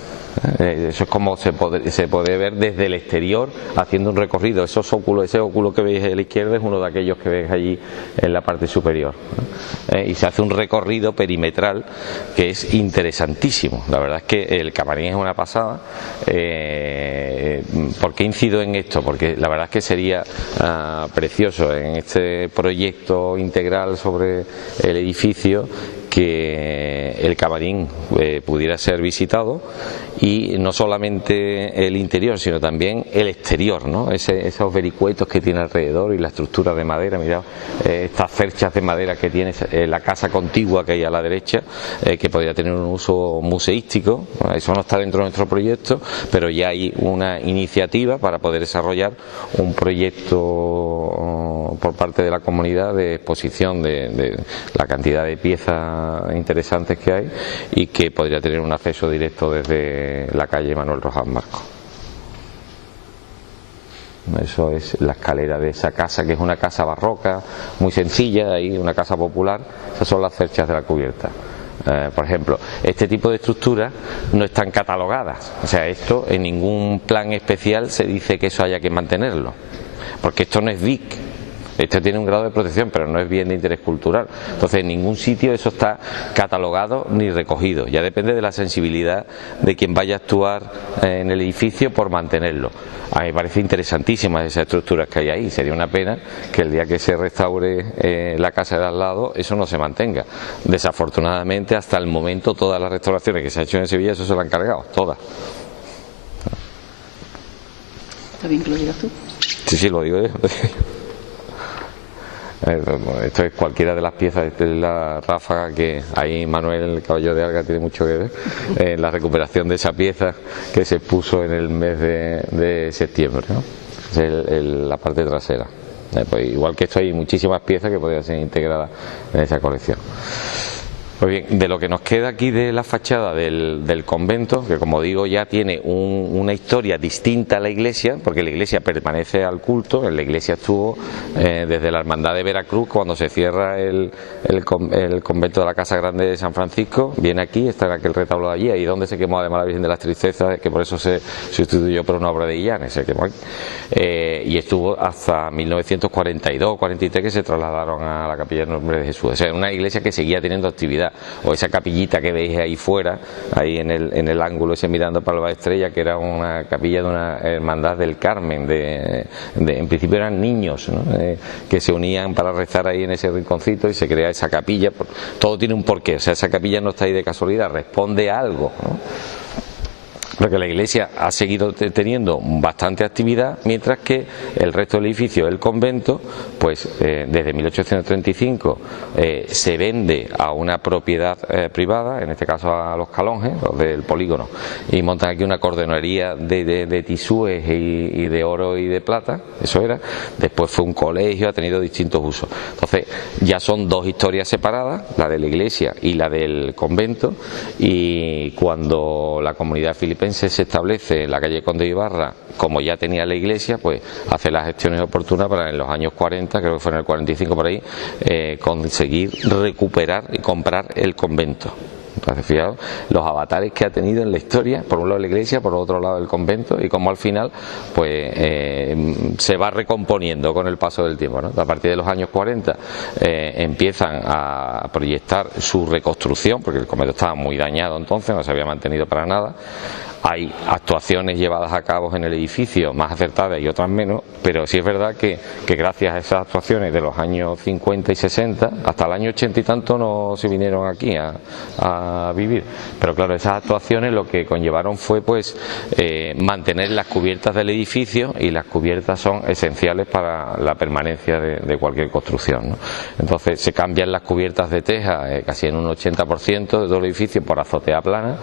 Eso es como se puede ver desde el exterior haciendo un recorrido. Ese óculo que veis a la izquierda es uno de aquellos que veis allí en la parte superior, y se hace un recorrido perimetral que es interesantísimo. La verdad es que el camarín es una pasada. ¿Por qué incido en esto? Porque la verdad es que sería precioso en este proyecto integral sobre el edificio que el camarín pudiera ser visitado, y no solamente el interior sino también el exterior, ¿no? Esos vericuetos que tiene alrededor y la estructura de madera. Mirad estas cerchas de madera que tiene la casa contigua que hay a la derecha, que podría tener un uso museístico. Eso no está dentro de nuestro proyecto, pero ya hay una iniciativa para poder desarrollar un proyecto por parte de la comunidad de exposición de la cantidad de piezas interesantes que hay, y que podría tener un acceso directo desde la calle Manuel Rojas Marcos. Eso es la escalera de esa casa, que es una casa barroca muy sencilla, ahí una casa popular. Esas son las cerchas de la cubierta. Por ejemplo, este tipo de estructuras no están catalogadas, o sea, esto en ningún plan especial se dice que eso haya que mantenerlo, porque esto no es BIC. Este tiene un grado de protección, pero no es bien de interés cultural. Entonces, en ningún sitio eso está catalogado ni recogido. Ya depende de la sensibilidad de quien vaya a actuar en el edificio por mantenerlo. A mí me parece interesantísimas esas estructuras que hay ahí. Sería una pena que el día que se restaure la casa de al lado eso no se mantenga. Desafortunadamente, hasta el momento, todas las restauraciones que se han hecho en Sevilla, eso se lo han cargado, todas. ¿Está bien que lo digas tú? Sí, lo digo yo. Esto es cualquiera de las piezas de la ráfaga, que ahí Manuel, el Caballero de Alga, tiene mucho que ver en la recuperación de esa pieza que se puso en el mes de septiembre, ¿no? Es la parte trasera. Pues igual que esto hay muchísimas piezas que podrían ser integradas en esa colección. Pues bien, de lo que nos queda aquí de la fachada del convento, que como digo ya tiene una historia distinta a la iglesia, porque la iglesia permanece al culto. En la iglesia estuvo desde la Hermandad de Veracruz, cuando se cierra el convento de la Casa Grande de San Francisco, viene aquí, está en aquel retablo de allí, ahí donde se quemó además la Virgen de las Tristezas, que por eso se sustituyó por una obra de Illanes, se quemó aquí. Y estuvo hasta 1942-43, que se trasladaron a la Capilla del Nombre de Jesús. O sea, una iglesia que seguía teniendo actividad. O esa capillita que veis ahí fuera, ahí en el ángulo ese mirando para la Estrella, que era una capilla de una hermandad del Carmen, en principio eran niños, ¿no? Que se unían para rezar ahí en ese rinconcito, y se crea esa capilla. Todo tiene un porqué, o sea, esa capilla no está ahí de casualidad, responde a algo, ¿no? Porque la iglesia ha seguido teniendo bastante actividad, mientras que el resto del edificio, el convento, pues desde 1835 se vende a una propiedad privada, en este caso a los Calonges, los del polígono, y montan aquí una cordonería de tisúes y de oro y de plata. Eso era. Después fue un colegio, ha tenido distintos usos. Entonces ya son dos historias separadas, la de la iglesia y la del convento, y cuando la comunidad filipense se establece en la calle Conde Ibarra, como ya tenía la iglesia, pues hace las gestiones oportunas para en los años 40, creo que fue en el 45 por ahí, conseguir recuperar y comprar el convento. Entonces, fijaos los avatares que ha tenido en la historia, por un lado la iglesia, por otro lado el convento, y como al final pues se va recomponiendo con el paso del tiempo, ¿no? A partir de los años 40 empiezan a proyectar su reconstrucción, porque el convento estaba muy dañado entonces, no se había mantenido para nada. Hay actuaciones llevadas a cabo en el edificio más acertadas y otras menos, pero sí es verdad que gracias a esas actuaciones de los años 50 y 60, hasta el año 80 y tanto no se vinieron aquí a vivir, pero claro, esas actuaciones lo que conllevaron fue pues mantener las cubiertas del edificio, y las cubiertas son esenciales para la permanencia de cualquier construcción, ¿no? Entonces se cambian las cubiertas de teja casi en un 80% de todo el edificio por azotea plana,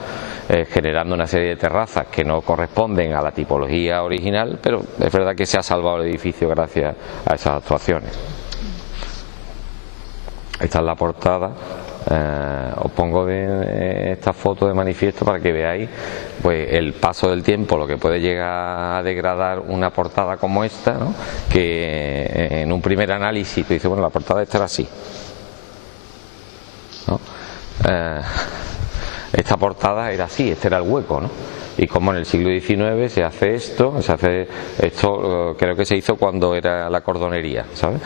generando una serie de terrazas que no corresponden a la tipología original, pero es verdad que se ha salvado el edificio gracias a esas actuaciones. Esta es la portada. Os pongo esta foto de manifiesto para que veáis pues el paso del tiempo, lo que puede llegar a degradar una portada como esta, ¿no? Que en un primer análisis te dice, bueno, la portada esta era así, ¿no? Esta portada era así, este era el hueco, ¿no? Y como en el siglo XIX se hace esto creo que se hizo cuando era la cordonería, ¿sabes?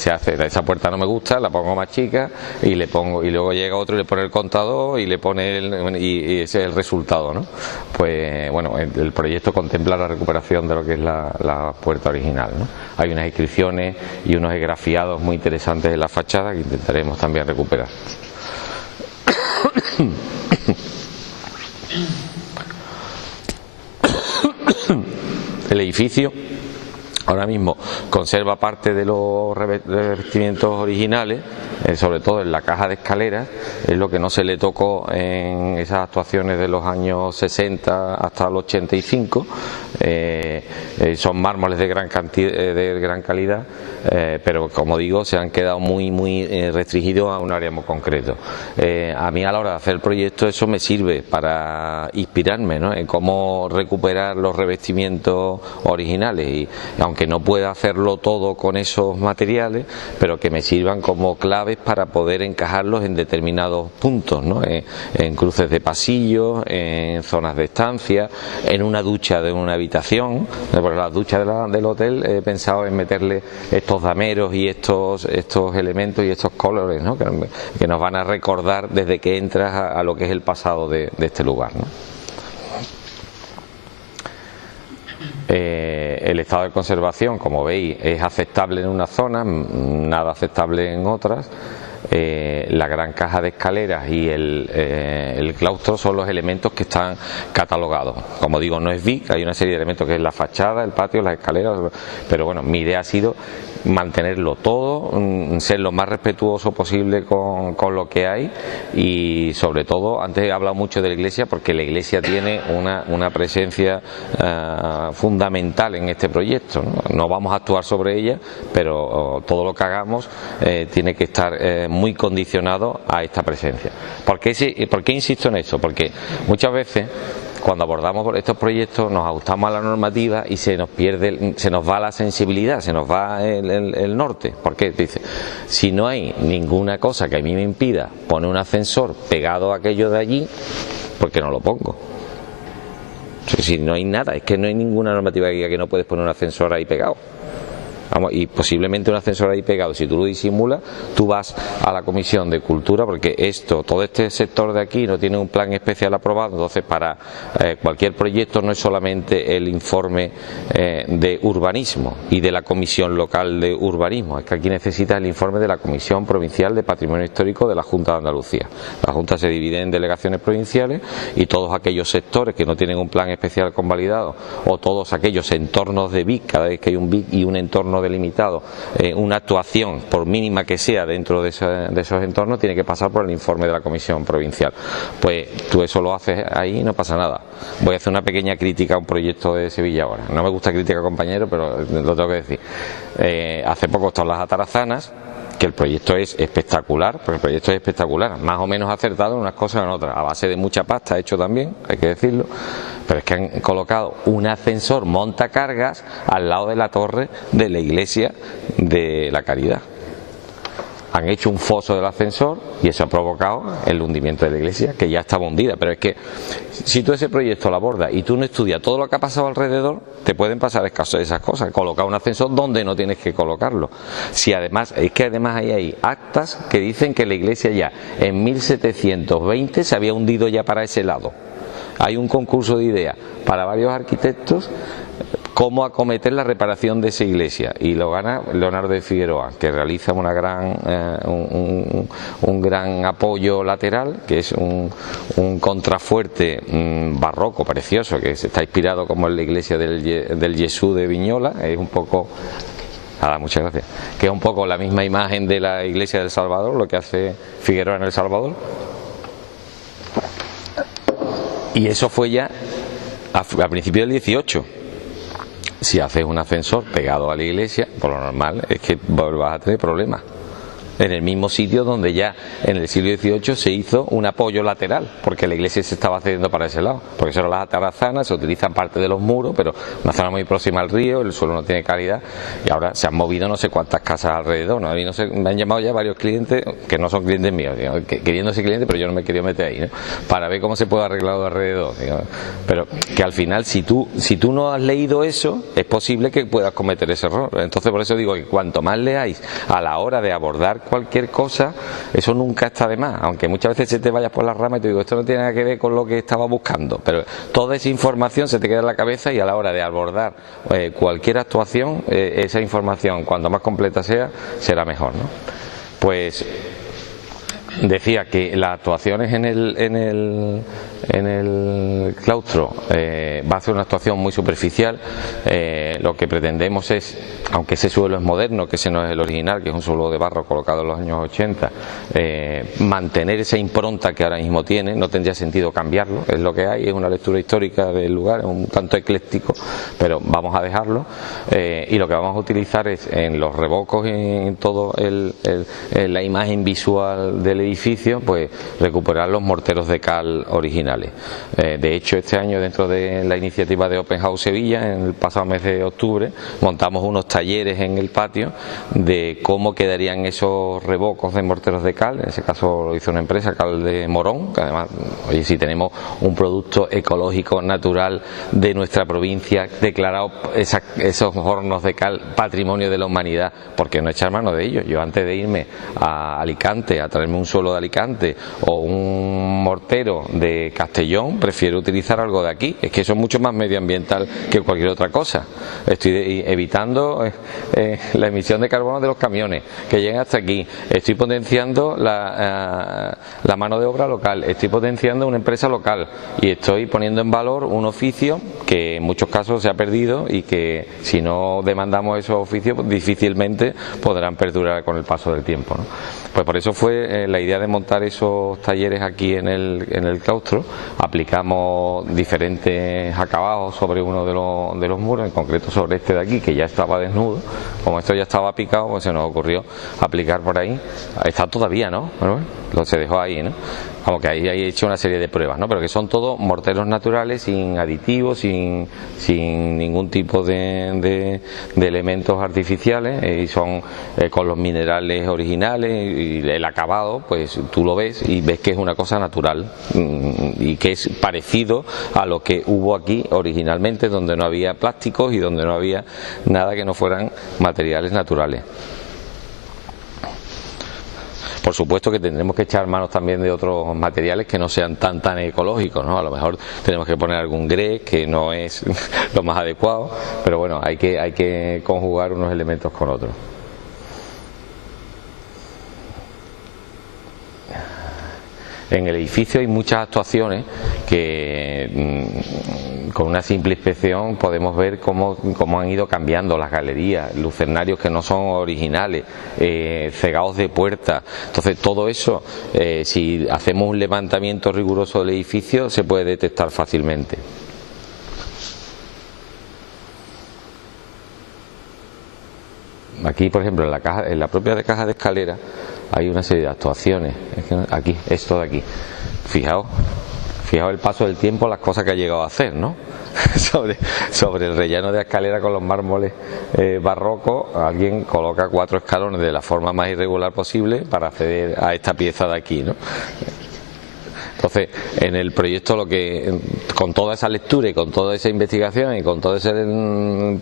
Se hace, esa puerta no me gusta, la pongo más chica y le pongo, y luego llega otro y le pone el contador y le pone y ese es el resultado, ¿no? Pues bueno, el proyecto contempla la recuperación de lo que es la puerta original, ¿no? Hay unas inscripciones y unos esgrafiados muy interesantes en la fachada que intentaremos también recuperar. El edificio ahora mismo conserva parte de los revestimientos originales, sobre todo en la caja de escaleras, es lo que no se le tocó en esas actuaciones de los años 60 hasta el 85. Son mármoles de gran calidad, pero como digo, se han quedado muy restringidos a un área muy concreto. A mí a la hora de hacer el proyecto eso me sirve para inspirarme, ¿no?, en cómo recuperar los revestimientos originales, y aunque no pueda hacerlo todo con esos materiales, pero que me sirvan como claves para poder encajarlos en determinados puntos, ¿no?, en cruces de pasillos, en zonas de estancia, en una ducha de una habitación. Por las duchas del hotel he pensado en meterle estos dameros y estos elementos y estos colores, ¿no?, que nos van a recordar desde que entras a lo que es el pasado de este lugar, ¿no? El estado de conservación, como veis, es aceptable en unas zonas, nada aceptable en otras. La gran caja de escaleras y el claustro son los elementos que están catalogados. Como digo, no es BIC, hay una serie de elementos que es la fachada, el patio, las escaleras, pero bueno, mi idea ha sido mantenerlo todo, ser lo más respetuoso posible con lo que hay, y sobre todo, antes he hablado mucho de la iglesia porque la iglesia tiene una presencia fundamental en este proyecto, ¿no? No vamos a actuar sobre ella, pero todo lo que hagamos tiene que estar muy condicionado a esta presencia. ¿Por qué insisto en esto? Porque muchas veces cuando abordamos estos proyectos nos ajustamos a la normativa y se nos va la sensibilidad, se nos va el norte. ¿Por qué? Dice, si no hay ninguna cosa que a mí me impida poner un ascensor pegado a aquello de allí, ¿por qué no lo pongo? Si no hay nada, es que no hay ninguna normativa que diga que no puedes poner un ascensor ahí pegado. Vamos, y posiblemente un ascensor ahí pegado, si tú lo disimulas, tú vas a la Comisión de Cultura, porque todo este sector de aquí no tiene un plan especial aprobado. Entonces, para cualquier proyecto no es solamente el informe de urbanismo y de la Comisión Local de Urbanismo, es que aquí necesitas el informe de la Comisión Provincial de Patrimonio Histórico de la Junta de Andalucía. La Junta se divide en delegaciones provinciales, y todos aquellos sectores que no tienen un plan especial convalidado, o todos aquellos entornos de BIC, cada vez que hay un BIC y un entorno delimitado, una actuación, por mínima que sea, dentro de esos entornos, tiene que pasar por el informe de la Comisión Provincial. Pues tú eso lo haces ahí y no pasa nada. Voy a hacer una pequeña crítica a un proyecto de Sevilla ahora. No me gusta crítica, compañero, pero lo tengo que decir. Hace poco estaban las atarazanas, que el proyecto es espectacular, porque el proyecto es espectacular, más o menos acertado en unas cosas y en otras, a base de mucha pasta hecho también, hay que decirlo, pero es que han colocado un ascensor montacargas al lado de la torre de la iglesia de la Caridad. Han hecho un foso del ascensor y eso ha provocado el hundimiento de la iglesia, que ya estaba hundida. Pero es que si tú ese proyecto lo abordas y tú no estudias todo lo que ha pasado alrededor, te pueden pasar esas cosas. Colocar un ascensor donde no tienes que colocarlo. Si además, es que además hay actas que dicen que la iglesia ya en 1720 se había hundido ya para ese lado. hay un concurso de ideas para varios arquitectos cómo acometer la reparación de esa iglesia, y lo gana Leonardo de Figueroa, que realiza un gran apoyo lateral, que es un contrafuerte barroco precioso, que está inspirado como en la iglesia del Jesús de Viñola. Es un poco... Nada, muchas gracias. Que es un poco la misma imagen de la iglesia del Salvador, lo que hace Figueroa en El Salvador. Y eso fue ya a principios del 18. Si haces un ascensor pegado a la iglesia, por lo normal es que vas a tener problemas. En el mismo sitio donde ya en el siglo XVIII se hizo un apoyo lateral, porque la iglesia se estaba cediendo para ese lado, porque son las atarazanas, se utilizan parte de los muros, pero una zona muy próxima al río, el suelo no tiene calidad, y ahora se han movido no sé cuántas casas alrededor, ¿no? A mí me han llamado ya varios clientes, que no son clientes míos, digamos, queriendo ser clientes, pero yo no me quería meter ahí, ¿no? Para ver cómo se puede arreglar de alrededor, digamos. Pero que al final, si tú no has leído eso, es posible que puedas cometer ese error. Entonces, por eso digo que cuanto más leáis a la hora de abordar cualquier cosa, eso nunca está de más, aunque muchas veces se te vayas por las ramas y te digo, esto no tiene nada que ver con lo que estaba buscando, pero toda esa información se te queda en la cabeza, y a la hora de abordar cualquier actuación, esa información, cuanto más completa sea, será mejor, ¿no? Pues decía que las actuaciones en el claustro va a ser una actuación muy superficial. Lo que pretendemos es, aunque ese suelo es moderno, que ese no es el original, que es un suelo de barro colocado en los años 80, mantener esa impronta que ahora mismo tiene. No tendría sentido cambiarlo, es lo que hay, es una lectura histórica del lugar, es un tanto ecléctico, pero vamos a dejarlo. Y lo que vamos a utilizar es, en los revocos, en todo la imagen visual del edificio, pues recuperar los morteros de cal originales. De hecho, este año, dentro de la iniciativa de Open House Sevilla, en el pasado mes de octubre, montamos unos talleres en el patio de cómo quedarían esos revocos de morteros de cal. En ese caso lo hizo una empresa, Cal de Morón, que además, oye, si tenemos un producto ecológico natural de nuestra provincia, declarado esos hornos de cal patrimonio de la humanidad, ¿por qué no echar mano de ellos? Yo, antes de irme a Alicante a traerme un suelo de Alicante o un mortero de Castellón, prefiero utilizar algo de aquí. Es que eso es mucho más medioambiental que cualquier otra cosa. Estoy evitando la emisión de carbono de los camiones que lleguen hasta aquí. Estoy potenciando la mano de obra local, estoy potenciando una empresa local, y estoy poniendo en valor un oficio que en muchos casos se ha perdido, y que si no demandamos esos oficios, pues difícilmente podrán perdurar con el paso del tiempo, ¿no? Pues por eso fue la idea de montar esos talleres aquí en el claustro. Aplicamos diferentes acabados sobre uno de los muros, en concreto sobre este de aquí, que ya estaba desnudo. Como esto ya estaba picado, pues se nos ocurrió aplicar por ahí. Está todavía, ¿no? Se dejó ahí, ¿no? Vamos, que ahí hay hecho una serie de pruebas, ¿no? Pero que son todos morteros naturales, sin aditivos, sin ningún tipo de elementos artificiales, y son con los minerales originales, y el acabado, pues tú lo ves y ves que es una cosa natural, y que es parecido a lo que hubo aquí originalmente, donde no había plásticos y donde no había nada que no fueran materiales naturales. Por supuesto que tendremos que echar manos también de otros materiales que no sean tan ecológicos, ¿no? A lo mejor tenemos que poner algún grés, que no es lo más adecuado, pero bueno, hay que conjugar unos elementos con otros. En el edificio hay muchas actuaciones que con una simple inspección podemos ver cómo han ido cambiando las galerías, lucernarios que no son originales, cegados de puerta. Entonces todo eso, si hacemos un levantamiento riguroso del edificio, se puede detectar fácilmente. Aquí, por ejemplo, en la propia caja de escalera hay una serie de actuaciones. Aquí, esto de aquí. Fijaos el paso del tiempo, las cosas que ha llegado a hacer, ¿no? sobre el relleno de escalera con los mármoles barrocos, alguien coloca 4 escalones de la forma más irregular posible para acceder a esta pieza de aquí, ¿no? Entonces, en el proyecto, con toda esa lectura y con toda esa investigación y con todo ese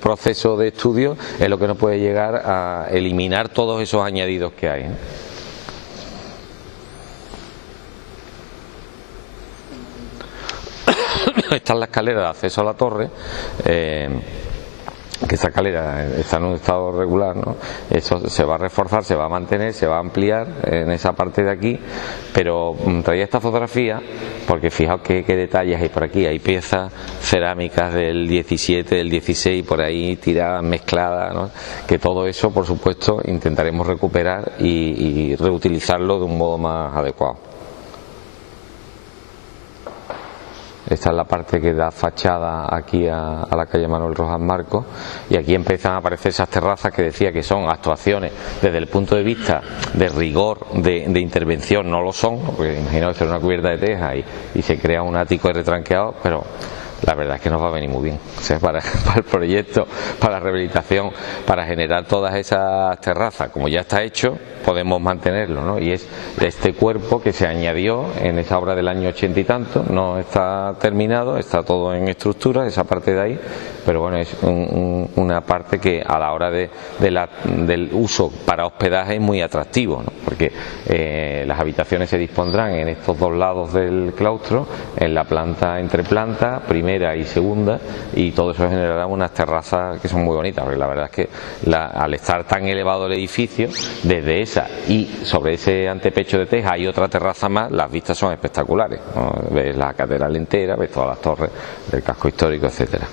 proceso de estudio, es lo que nos puede llegar a eliminar todos esos añadidos que hay, ¿no? Está en la escalera de acceso a la torre, que esa escalera está en un estado regular, ¿no? Eso se va a reforzar, se va a mantener, se va a ampliar en esa parte de aquí, pero traía esta fotografía porque fijaos qué detalles hay por aquí. Hay piezas cerámicas del 17, del 16 por ahí tiradas, mezcladas, ¿no? Que todo eso, por supuesto, intentaremos recuperar y reutilizarlo de un modo más adecuado. Esta es la parte que da fachada aquí a la calle Manuel Rojas Marcos, y aquí empiezan a aparecer esas terrazas que decía que son actuaciones desde el punto de vista de rigor de intervención. No lo son, porque imaginaos hacer una cubierta de teja y se crea un ático retranqueado, pero la verdad es que nos va a venir muy bien, o sea, para el proyecto, para la rehabilitación, para generar todas esas terrazas. Como ya está hecho, podemos mantenerlo, ¿no? Y es este cuerpo que se añadió en esa obra del año 80 y tanto. No está terminado, está todo en estructura, esa parte de ahí, pero bueno, es una parte que a la hora del uso para hospedaje es muy atractivo, ¿no? Porque las habitaciones se dispondrán en estos dos lados del claustro, en la planta, entre plantas primera y segunda, y todo eso generará unas terrazas que son muy bonitas, porque la verdad es que al estar tan elevado el edificio, desde esa y sobre ese antepecho de teja hay otra terraza más, las vistas son espectaculares, ¿no? Ves la catedral entera, ves todas las torres del casco histórico, etcétera.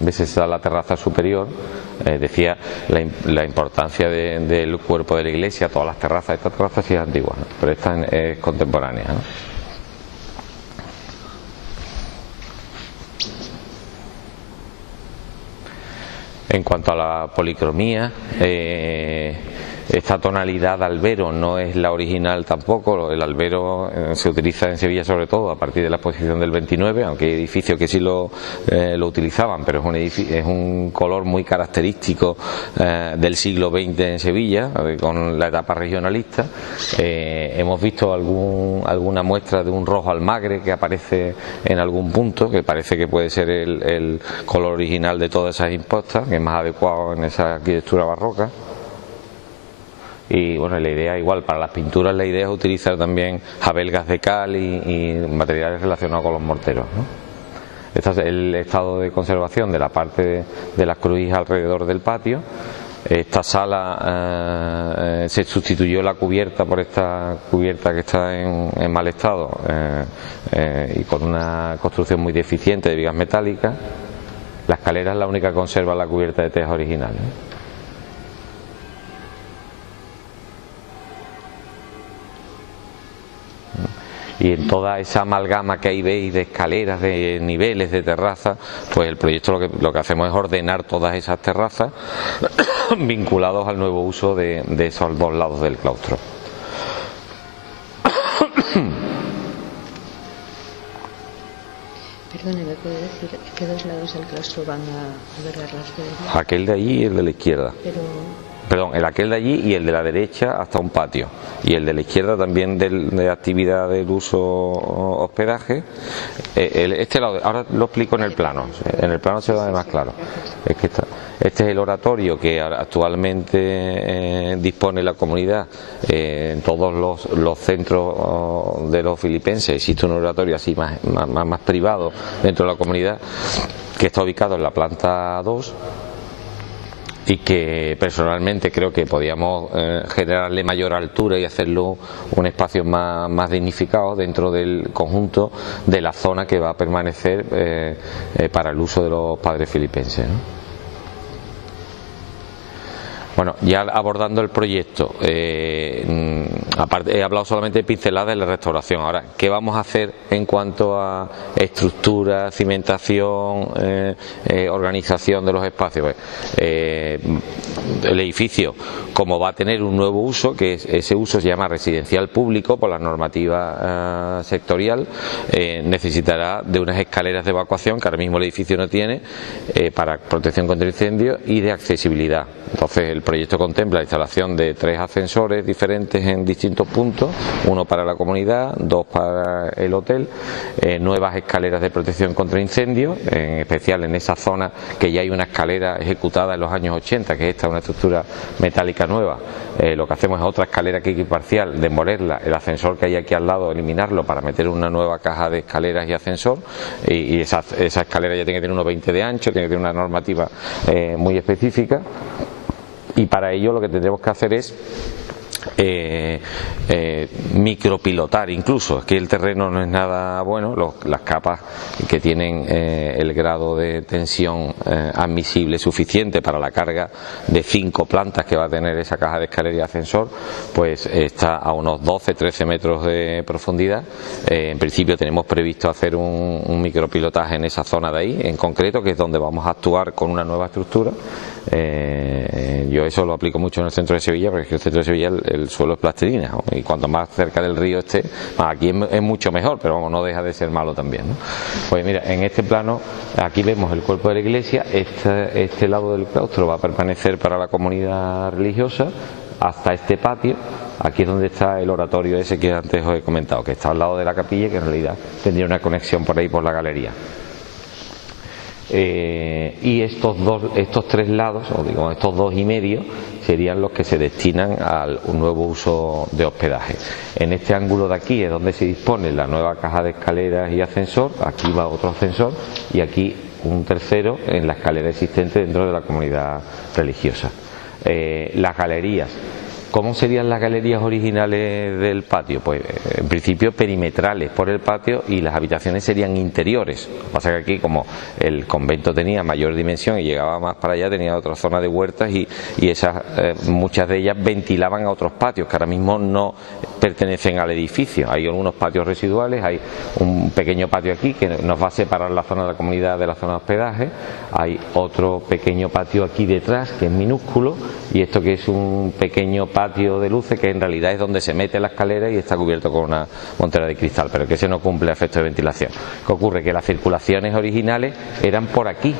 ¿Ves? Esa es la terraza superior. Decía la importancia del cuerpo de la iglesia. Todas las terrazas, esta terraza sí es antigua, ¿no? Pero esta es contemporánea, ¿no? En cuanto a la policromía, esta tonalidad de albero no es la original tampoco. El albero se utiliza en Sevilla sobre todo a partir de la exposición del 29, aunque hay edificios que sí lo utilizaban, pero es un color muy característico del siglo XX en Sevilla, con la etapa regionalista. Hemos visto alguna muestra de un rojo almagre que aparece en algún punto, que parece que puede ser el color original de todas esas impostas, que es más adecuado en esa arquitectura barroca. Y bueno, la idea igual, para las pinturas la idea es utilizar también jabelgas de cal y materiales relacionados con los morteros, ¿no? Este es el estado de conservación de la parte de las crujías alrededor del patio. Esta sala se sustituyó la cubierta por esta cubierta que está en mal estado y con una construcción muy deficiente de vigas metálicas. La escalera es la única que conserva la cubierta de teja original, ¿no? Y en toda esa amalgama que ahí veis de escaleras, de niveles, de terrazas, pues el proyecto lo que hacemos es ordenar todas esas terrazas vinculados al nuevo uso de esos dos lados del claustro. Perdone, ¿me puede decir qué dos lados del claustro van a albergar las crujías? Aquel de allí y el de la izquierda. Perdón, el aquel de allí y el de la derecha hasta un patio, y el de la izquierda también de actividad del uso hospedaje. Este lado, ahora lo explico en el plano se va a ver más claro. Es que este es el oratorio que actualmente dispone la comunidad. En todos los centros de los filipenses existe un oratorio así más privado dentro de la comunidad, que está ubicado en la planta 2, y que personalmente creo que podíamos generarle mayor altura y hacerlo un espacio más dignificado dentro del conjunto de la zona que va a permanecer para el uso de los padres filipenses, ¿no? Bueno, ya abordando el proyecto, aparte he hablado solamente de pinceladas de la restauración. Ahora, ¿qué vamos a hacer en cuanto a estructura, cimentación, organización de los espacios? El edificio, como va a tener un nuevo uso, que ese uso se llama residencial público por la normativa sectorial, necesitará de unas escaleras de evacuación que ahora mismo el edificio no tiene, para protección contra incendios y de accesibilidad. Entonces el proyecto contempla la instalación de 3 ascensores diferentes en distintos distintos puntos, uno para la comunidad, 2 para el hotel, nuevas escaleras de protección contra incendios, en especial en esa zona que ya hay una escalera ejecutada en los años 80, que es esta, una estructura metálica nueva. Lo que hacemos es otra escalera que parcial, demolerla, el ascensor que hay aquí al lado, eliminarlo para meter una nueva caja de escaleras y ascensor, y esa escalera ya tiene que tener 1,20 de ancho, tiene que tener una normativa muy específica, y para ello lo que tendremos que hacer es micropilotar. Incluso es que el terreno no es nada bueno, las capas que tienen el grado de tensión admisible suficiente para la carga de 5 plantas que va a tener esa caja de escalera y ascensor, pues está a unos 12-13 metros de profundidad. En principio tenemos previsto hacer un micropilotaje en esa zona de ahí en concreto, que es donde vamos a actuar con una nueva estructura. Yo eso lo aplico mucho en el centro de Sevilla, porque en el centro de Sevilla el suelo es plastilina, ¿no? Y cuanto más cerca del río esté, aquí es mucho mejor, pero vamos, no deja de ser malo también, ¿no? Pues mira, en este plano aquí vemos el cuerpo de la iglesia. Este lado del claustro va a permanecer para la comunidad religiosa hasta este patio. Aquí es donde está el oratorio ese que antes os he comentado, que está al lado de la capilla, que en realidad tendría una conexión por ahí por la galería. Y estos 3 lados, o digamos estos 2,5, serían los que se destinan al nuevo uso de hospedaje. En este ángulo de aquí es donde se dispone la nueva caja de escaleras y ascensor. Aquí va otro ascensor y aquí un tercero en la escalera existente dentro de la comunidad religiosa. Las galerías. ¿Cómo serían las galerías originales del patio? Pues en principio perimetrales por el patio, y las habitaciones serían interiores. Lo que pasa es que aquí, como el convento tenía mayor dimensión y llegaba más para allá, tenía otra zona de huertas, y muchas de ellas ventilaban a otros patios que ahora mismo no pertenecen al edificio. Hay algunos patios residuales, hay un pequeño patio aquí que nos va a separar la zona de la comunidad de la zona de hospedaje, hay otro pequeño patio aquí detrás que es minúsculo, y esto que es un pequeño patio de luces, que en realidad es donde se mete la escalera y está cubierto con una montera de cristal, pero que ese no cumple efecto de ventilación. ¿Qué ocurre? Que las circulaciones originales eran por aquí,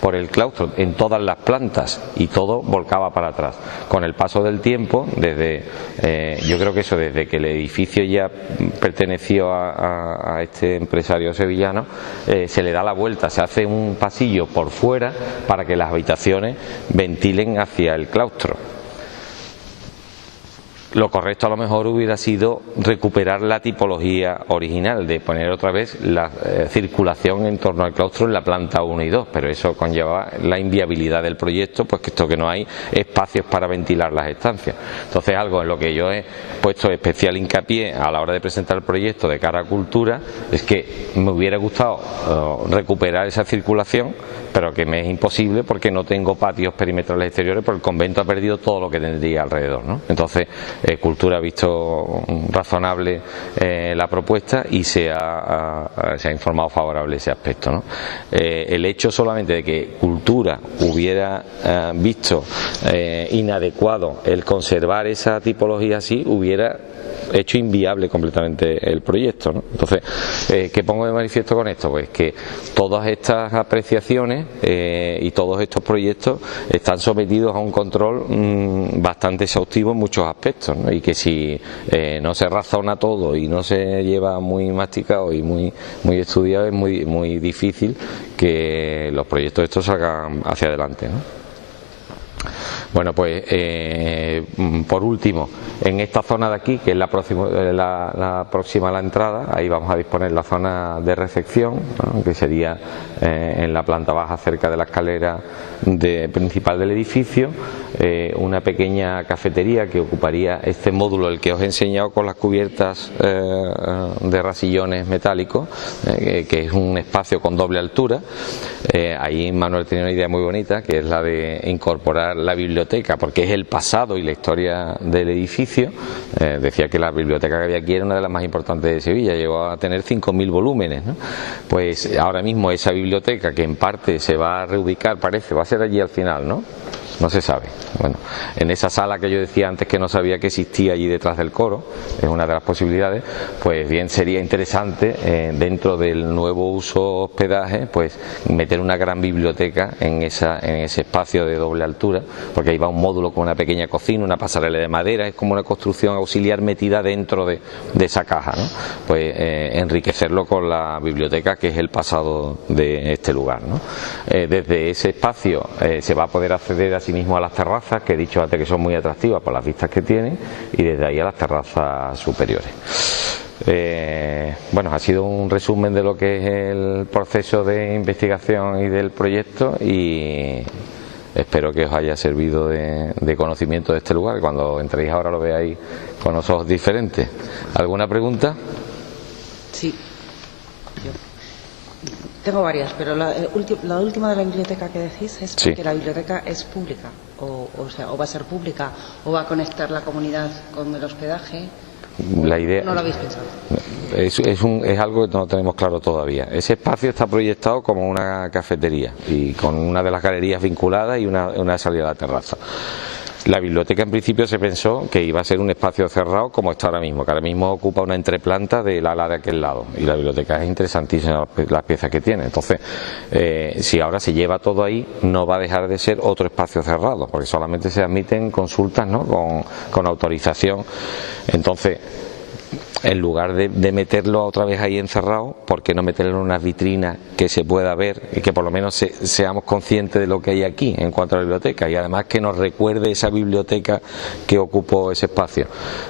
por el claustro, en todas las plantas, y todo volcaba para atrás. Con el paso del tiempo, yo creo que eso, desde que el edificio ya perteneció a este empresario sevillano, se le da la vuelta, se hace un pasillo por fuera para que las habitaciones ventilen hacia el claustro. Lo correcto a lo mejor hubiera sido recuperar la tipología original, de poner otra vez la circulación en torno al claustro en la planta 1 y 2, pero eso conlleva la inviabilidad del proyecto, pues que no hay espacios para ventilar las estancias. Entonces, algo en lo que yo he puesto especial hincapié a la hora de presentar el proyecto de cara a cultura es que me hubiera gustado recuperar esa circulación, pero que me es imposible porque no tengo patios perimetrales exteriores, porque el convento ha perdido todo lo que tendría alrededor, ¿no? Entonces, Cultura ha visto razonable la propuesta y se ha informado favorable ese aspecto, ¿no? El hecho solamente de que Cultura hubiera visto inadecuado el conservar esa tipología así, hubiera hecho inviable completamente el proyecto, ¿no? Entonces, ¿qué pongo de manifiesto con esto? Pues que todas estas apreciaciones y todos estos proyectos están sometidos a un control bastante exhaustivo en muchos aspectos, ¿no? Y que si no se razona todo y no se lleva muy masticado y muy estudiado, es muy difícil que los proyectos estos salgan hacia adelante, ¿no? Bueno, pues por último, en esta zona de aquí, que es la próxima a la entrada, ahí vamos a disponer la zona de recepción, ¿no? Que sería en la planta baja, cerca de la escalera principal del edificio, una pequeña cafetería que ocuparía este módulo, el que os he enseñado, con las cubiertas de rasillones metálicos, que es un espacio con doble altura. Ahí Manuel tenía una idea muy bonita, que es la de incorporar la biblioteca, porque es el pasado y la historia del edificio. Decía que la biblioteca que había aquí era una de las más importantes de Sevilla, llegó a tener 5.000 volúmenes, ¿no? Pues ahora mismo esa biblioteca, que en parte se va a reubicar, parece, va a ser allí al final, ¿no? no se sabe. Bueno, en esa sala que yo decía antes que no sabía que existía allí detrás del coro, es una de las posibilidades, pues bien sería interesante dentro del nuevo uso hospedaje, pues meter una gran biblioteca en ese espacio de doble altura, porque ahí va un módulo con una pequeña cocina, una pasarela de madera, es como una construcción auxiliar metida dentro de esa caja, ¿no? Pues enriquecerlo con la biblioteca, que es el pasado de este lugar, ¿no? Desde ese espacio se va a poder acceder asimismo a las terrazas, que he dicho antes que son muy atractivas por las vistas que tienen, y desde ahí a las terrazas superiores. Bueno, ha sido un resumen de lo que es el proceso de investigación y del proyecto, y espero que os haya servido de conocimiento de este lugar. Cuando entréis ahora lo veáis con los ojos diferentes. ¿Alguna pregunta? Sí. Yo tengo varias, pero la última de la biblioteca que decís es porque la biblioteca es pública, o va a ser pública, o va a conectar la comunidad con el hospedaje. La idea, ¿no lo habéis pensado? Es algo que no tenemos claro todavía. Ese espacio está proyectado como una cafetería y con una de las galerías vinculadas y una salida a la terraza. La biblioteca en principio se pensó que iba a ser un espacio cerrado como está ahora mismo, que ahora mismo ocupa una entreplanta del ala de aquel lado, y la biblioteca es interesantísima las piezas que tiene. Entonces, si ahora se lleva todo ahí, no va a dejar de ser otro espacio cerrado, porque solamente se admiten consultas, ¿no?, con autorización. Entonces, en lugar de meterlo otra vez ahí encerrado, ¿por qué no meterlo en unas vitrinas que se pueda ver y que por lo menos seamos conscientes de lo que hay aquí en cuanto a la biblioteca, y además que nos recuerde esa biblioteca que ocupó ese espacio?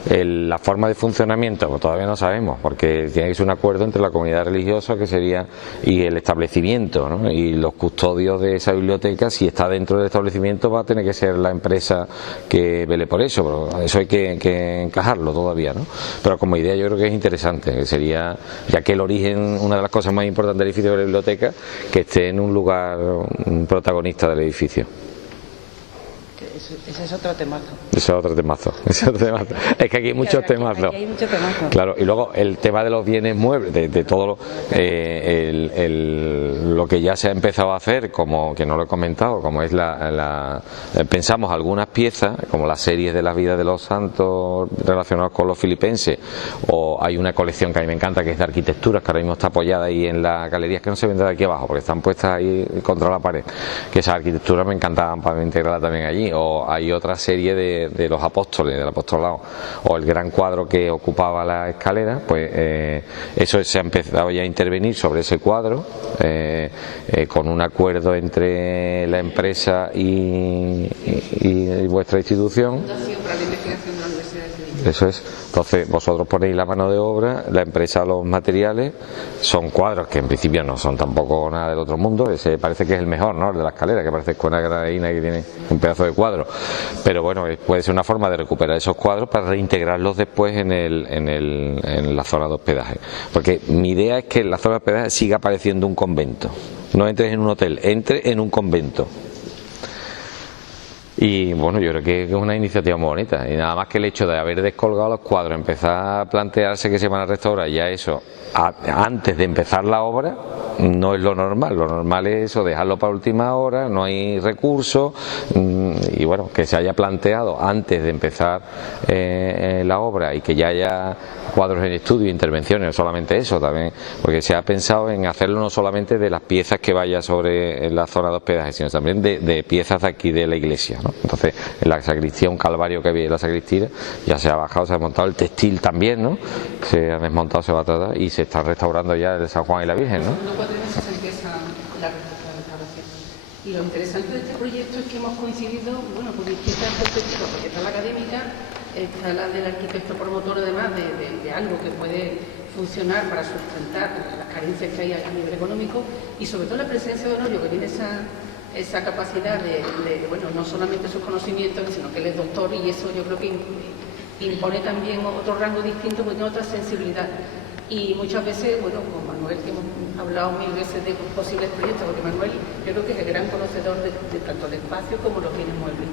La forma de funcionamiento pues todavía no sabemos, porque tiene que ser un acuerdo entre la comunidad religiosa, que sería, y el establecimiento, ¿no?, y los custodios de esa biblioteca. Si está dentro del establecimiento va a tener que ser la empresa que vele por eso, pero eso hay que encajarlo todavía, ¿no? Pero como idea yo creo que es interesante, que sería, ya que el origen, una de las cosas más importantes del edificio de la biblioteca, que esté en un lugar protagonista del edificio. Ese es otro temazo. Ese es otro temazo. Es que aquí hay muchos temazos. Aquí hay mucho temazo. Claro, y luego el tema de los bienes muebles, de todo lo que ya se ha empezado a hacer, como que no lo he comentado, como es pensamos algunas piezas, como las series de la vida de los santos relacionados con los filipenses, o hay una colección que a mí me encanta, que es de arquitecturas, que ahora mismo está apoyada ahí en las galerías, que no se ven de aquí abajo, porque están puestas ahí contra la pared, que esas arquitecturas me encantaban para integrarla también allí. O hay otra serie de los apóstoles, del apostolado, o el gran cuadro que ocupaba la escalera, pues eso se ha empezado ya a intervenir sobre ese cuadro, con un acuerdo entre la empresa y vuestra institución. Eso es. Entonces vosotros ponéis la mano de obra, la empresa los materiales. Son cuadros que en principio no son tampoco nada del otro mundo. Ese parece que es el mejor, ¿no?, el de la escalera, que parece con una granadina que tiene un pedazo de cuadro. Pero bueno, puede ser una forma de recuperar esos cuadros para reintegrarlos después en la zona de hospedaje. Porque mi idea es que en la zona de hospedaje siga apareciendo un convento. No entres en un hotel, entre en un convento. Y bueno, yo creo que es una iniciativa muy bonita, y nada más que el hecho de haber descolgado los cuadros, empezar a plantearse que se van a restaurar, ya eso antes de empezar la obra no es lo normal es eso, dejarlo para última hora, no hay recursos, y bueno, que se haya planteado antes de empezar la obra, y que ya haya cuadros en estudio, intervenciones, no solamente eso, también, porque se ha pensado en hacerlo no solamente de las piezas que vaya sobre la zona de hospedaje, sino también de piezas de aquí de la iglesia, ¿no? Entonces, en la sacristía, un calvario que había en la sacristía, ya se ha bajado, se ha desmontado el textil también, ¿no? Se ha desmontado, se va a tratar, y se está restaurando ya el San Juan y la Virgen, ¿no? Se empieza la restauración. Y lo interesante de este proyecto es que hemos coincidido, bueno, con distintas perspectivas, porque está la académica, está la del arquitecto promotor, además de algo que puede funcionar para sustentar las carencias que hay a nivel económico, y sobre todo la presencia de Honorio, que tiene esa capacidad de bueno, no solamente sus conocimientos, sino que él es doctor, y eso yo creo que impone también otro rango distinto, porque tiene otra sensibilidad. Y muchas veces, bueno, con Manuel, que hemos hablado mil veces de posibles proyectos, porque Manuel yo creo que es el gran conocedor de tanto el espacio como los bienes muebles.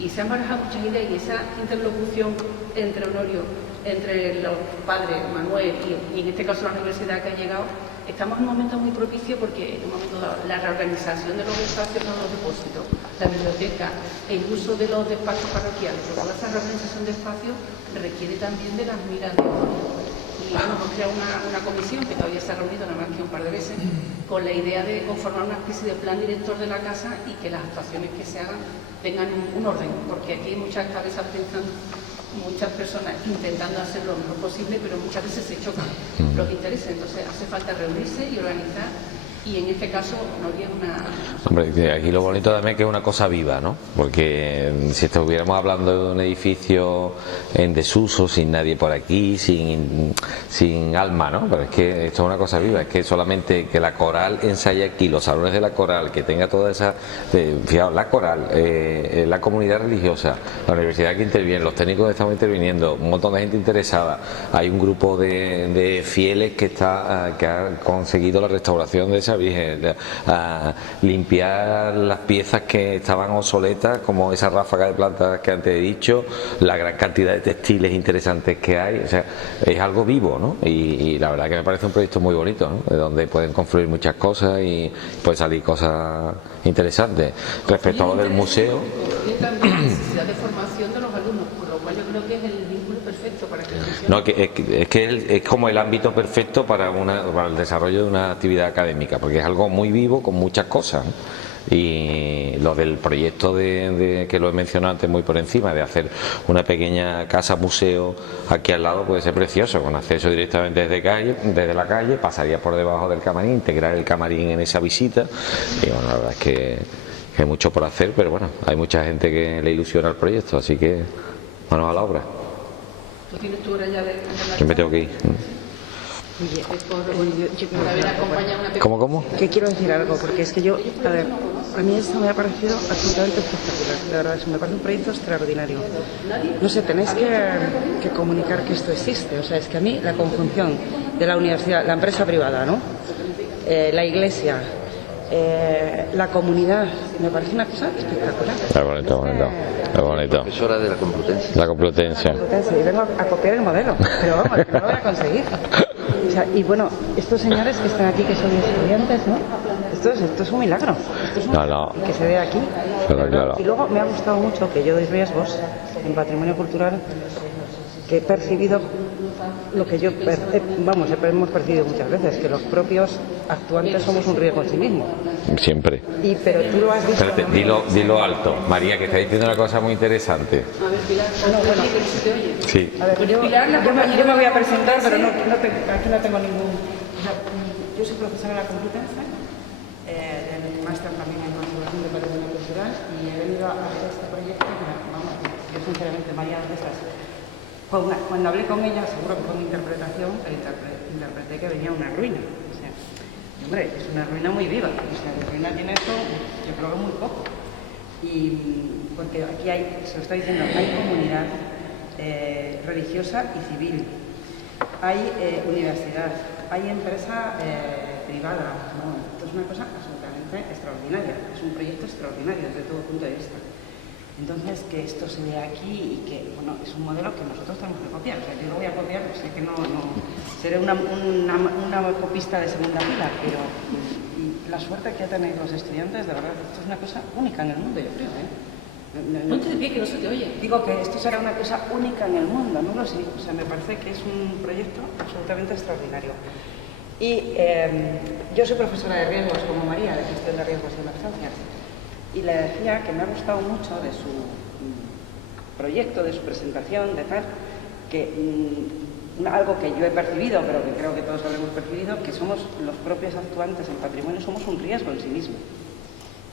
Y se han barajado muchas ideas, y esa interlocución entre Honorio entre los padres, Manuel, y en este caso la universidad que ha llegado, estamos en un momento muy propicio porque en un momento dado, la reorganización de los espacios de los depósitos, la biblioteca, el uso de los despachos parroquiales, toda esa reorganización de espacios requiere también de las miras de otros. Y hemos creado una comisión que todavía se ha reunido nada más que un par de veces con la idea de conformar una especie de plan director de la casa y que las actuaciones que se hagan tengan un orden, porque aquí hay muchas cabezas pensando, muchas personas intentando hacer lo mejor posible, pero muchas veces se chocan los intereses, entonces hace falta reunirse y organizar. Y en este caso no había una... Hombre, aquí lo bonito también es que es una cosa viva, ¿no? Porque si estuviéramos hablando de un edificio en desuso, sin nadie por aquí, sin alma, ¿no? Pero es que esto es una cosa viva, es que solamente que la coral ensaye aquí, los salones de la coral, que tenga toda esa... Fijaos, la coral, la comunidad religiosa, la universidad que interviene, los técnicos que estamos interviniendo, un montón de gente interesada, hay un grupo de fieles que ha conseguido la restauración de esa Virgen, a limpiar las piezas que estaban obsoletas, como esa ráfaga de plantas que antes he dicho, la gran cantidad de textiles interesantes que hay, o sea, es algo vivo, ¿no? Y la verdad que me parece un proyecto muy bonito, ¿no? De donde pueden confluir muchas cosas y pueden salir cosas interesantes. Respecto a lo del museo, y también la necesidad de formación de los alumnos, por lo cual yo creo que es el vínculo perfecto para que funcione. no, es como el ámbito perfecto para el desarrollo de una actividad académica, porque es algo muy vivo con muchas cosas, ¿no? Y lo del proyecto que lo he mencionado antes muy por encima, de hacer una pequeña casa museo aquí al lado, puede ser precioso, con acceso directamente desde la calle, pasaría por debajo del camarín, integrar el camarín en esa visita. Y bueno, la verdad es que hay mucho por hacer, pero bueno, hay mucha gente que le ilusiona el proyecto, así que manos a la obra. ¿Tú tienes tu hora ya de Yo me tengo que ir. ¿Cómo? Que quiero decir algo, porque es que yo, a ver, a mí esto me ha parecido absolutamente espectacular, de verdad, eso me parece un proyecto extraordinario. No sé, tenéis que comunicar que esto existe, o sea, es que a mí la conjunción de la universidad, la empresa privada, ¿no? La iglesia, la comunidad, me parece una cosa espectacular. Es bonito. Profesora de la Complutense. La Complutense. Y vengo a copiar el modelo, pero vamos, no lo voy a conseguir. O sea, y bueno, estos señores que están aquí, que son estudiantes, ¿no? Esto es un milagro. Esto es un milagro. Y que se dé aquí. Claro. Y luego me ha gustado mucho que yo doy riesgos en patrimonio cultural, que he percibido lo que hemos percibido muchas veces, que los propios actuantes somos un riesgo en sí mismos. Siempre. Pero tú lo has dicho. Espérate, dilo alto. María, que está diciendo una cosa muy interesante. A ver, Pilar, bueno, se te oye. Sí. A ver, yo me voy a presentar, pero aquí no tengo ningún... O sea, yo soy profesora de la Complutense, del máster también en conservación de patrimonio cultural, y he venido a ver este proyecto que, vamos, yo sinceramente, María de esas... Cuando hablé con ella, seguro que fue mi interpretación, interpreté que venía una ruina. O sea, hombre, es una ruina muy viva. O sea, la ruina tiene esto, yo creo que muy poco. Y porque aquí hay, se lo estoy diciendo, hay comunidad religiosa y civil, hay universidad, hay empresa privada. No, esto es una cosa absolutamente extraordinaria, es un proyecto extraordinario desde todo punto de vista. Entonces, que esto se vea aquí y que, bueno, es un modelo que nosotros tenemos que copiar. O sea, yo lo voy a copiar, sé que no seré una copista de segunda fila, pero y la suerte que tenéis los estudiantes, de verdad, esto es una cosa única en el mundo, yo creo, ¿eh? Ponte de pie, que no se te oye. Digo que esto será una cosa única en el mundo, no lo sé. O sea, me parece que es un proyecto absolutamente extraordinario. Y yo soy profesora de riesgos, como María, de gestión de riesgos y emergencias. Y le decía que me ha gustado mucho de su proyecto, de su presentación, de tal, que algo que yo he percibido, pero que creo que todos habremos percibido, que somos los propios actuantes en patrimonio, somos un riesgo en sí mismo.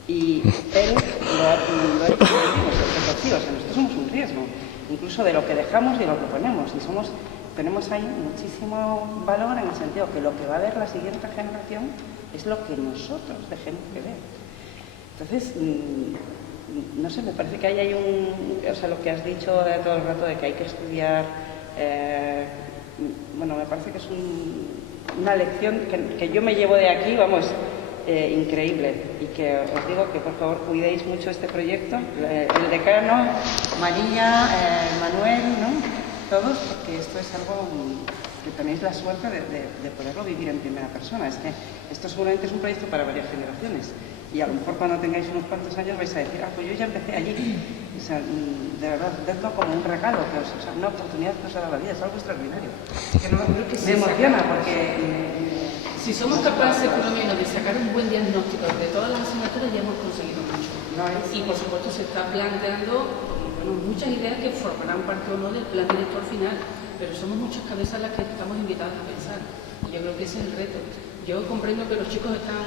Y él lo ha dicho, o sea, nosotros somos un riesgo, incluso de lo que dejamos y de lo que ponemos. Y tenemos ahí muchísimo valor en el sentido que lo que va a ver la siguiente generación es lo que nosotros dejemos que ver. Entonces, no sé, me parece que ahí hay o sea, lo que has dicho de todo el rato de que hay que estudiar, bueno, me parece que es una lección que yo me llevo de aquí, vamos, increíble, y que os digo que por favor cuidéis mucho este proyecto, el decano, María, Manuel, ¿no? todos, porque esto es algo que tenéis la suerte de poderlo vivir en primera persona. Es que esto seguramente es un proyecto para varias generaciones. Y a lo mejor cuando tengáis unos cuantos años vais a decir, pues yo ya empecé allí. O sea, de verdad, vedlo como un regalo, o sea, una oportunidad que os ha dado la vida, es algo extraordinario. Me emociona porque... Si somos capaces, por lo menos, de sacar un buen diagnóstico de todas las asignaturas, ya hemos conseguido mucho. Y, por supuesto, se está planteando muchas ideas que formarán parte o no del plan director final, pero somos muchas cabezas las que estamos invitadas a pensar. Y yo creo que ese es el reto. Yo comprendo que los chicos están,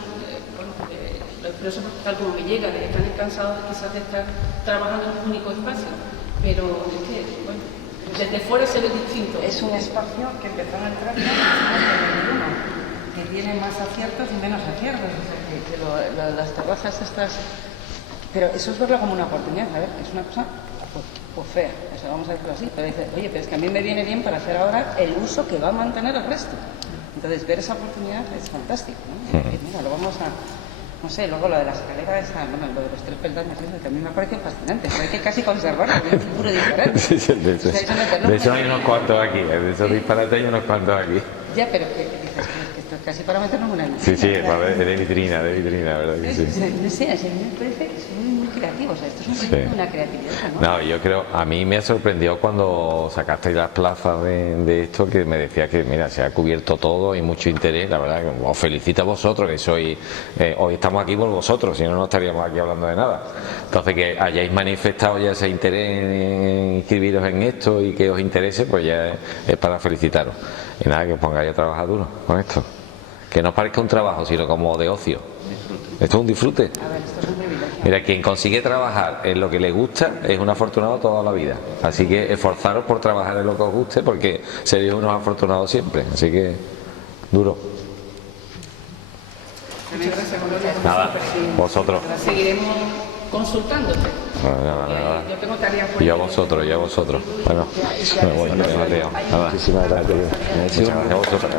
lo expreso tal como me llega, están cansados quizás de estar trabajando en un único espacio, pero es que, bueno, desde fuera se ve distinto. Es un espacio que empezó en el 13, que tiene más aciertos y menos aciertos. O sea, que las terrazas estas... Pero eso es verlo como una oportunidad, a ver, que es una cosa pues fea, o sea, vamos a decirlo así, pero dice, oye, pero es que a mí me viene bien para hacer ahora el uso que va a mantener el resto. Entonces, ver esa oportunidad es fantástico, ¿no? Mira, lo vamos a... No sé, luego lo de la escalera esa, bueno, lo de los 3 peldaños, eso que a mí me ha parecido fascinante, hay que casi conservarlo, es un puro disparate. Sí, de eso hay unos cuantos aquí, de esos disparates hay unos cuantos aquí. Ya, pero que dices, que esto es casi para meternos una... Sí, de vitrina, ¿verdad? Que sí. No sé, a mí me parece que son muy creativos, o sea, esto es un proyecto de una creatividad, ¿no? No, yo creo, a mí me ha sorprendido cuando sacasteis las plazas de esto, que me decía que, mira, se ha cubierto todo y mucho interés, la verdad, que os felicito a vosotros, que sois, hoy estamos aquí por vosotros, si no, no estaríamos aquí hablando de nada. Entonces, que hayáis manifestado ya ese interés en inscribiros en esto y que os interese, pues ya es para felicitaros. Y nada, que os pongáis a trabajar duro con esto. Que no parezca un trabajo, sino como de ocio. Esto es un disfrute. Mira, quien consigue trabajar en lo que le gusta es un afortunado toda la vida. Así que esforzaros por trabajar en lo que os guste, porque seréis unos afortunados siempre. Así que, duro. Muchas gracias, Gloria. Nada, vosotros. Seguiremos consultándote. Nada. Yo tengo tareas por Y a vosotros. Bueno, me voy, Mateo. Nada. Muchísimas gracias. Muchas gracias a vosotros.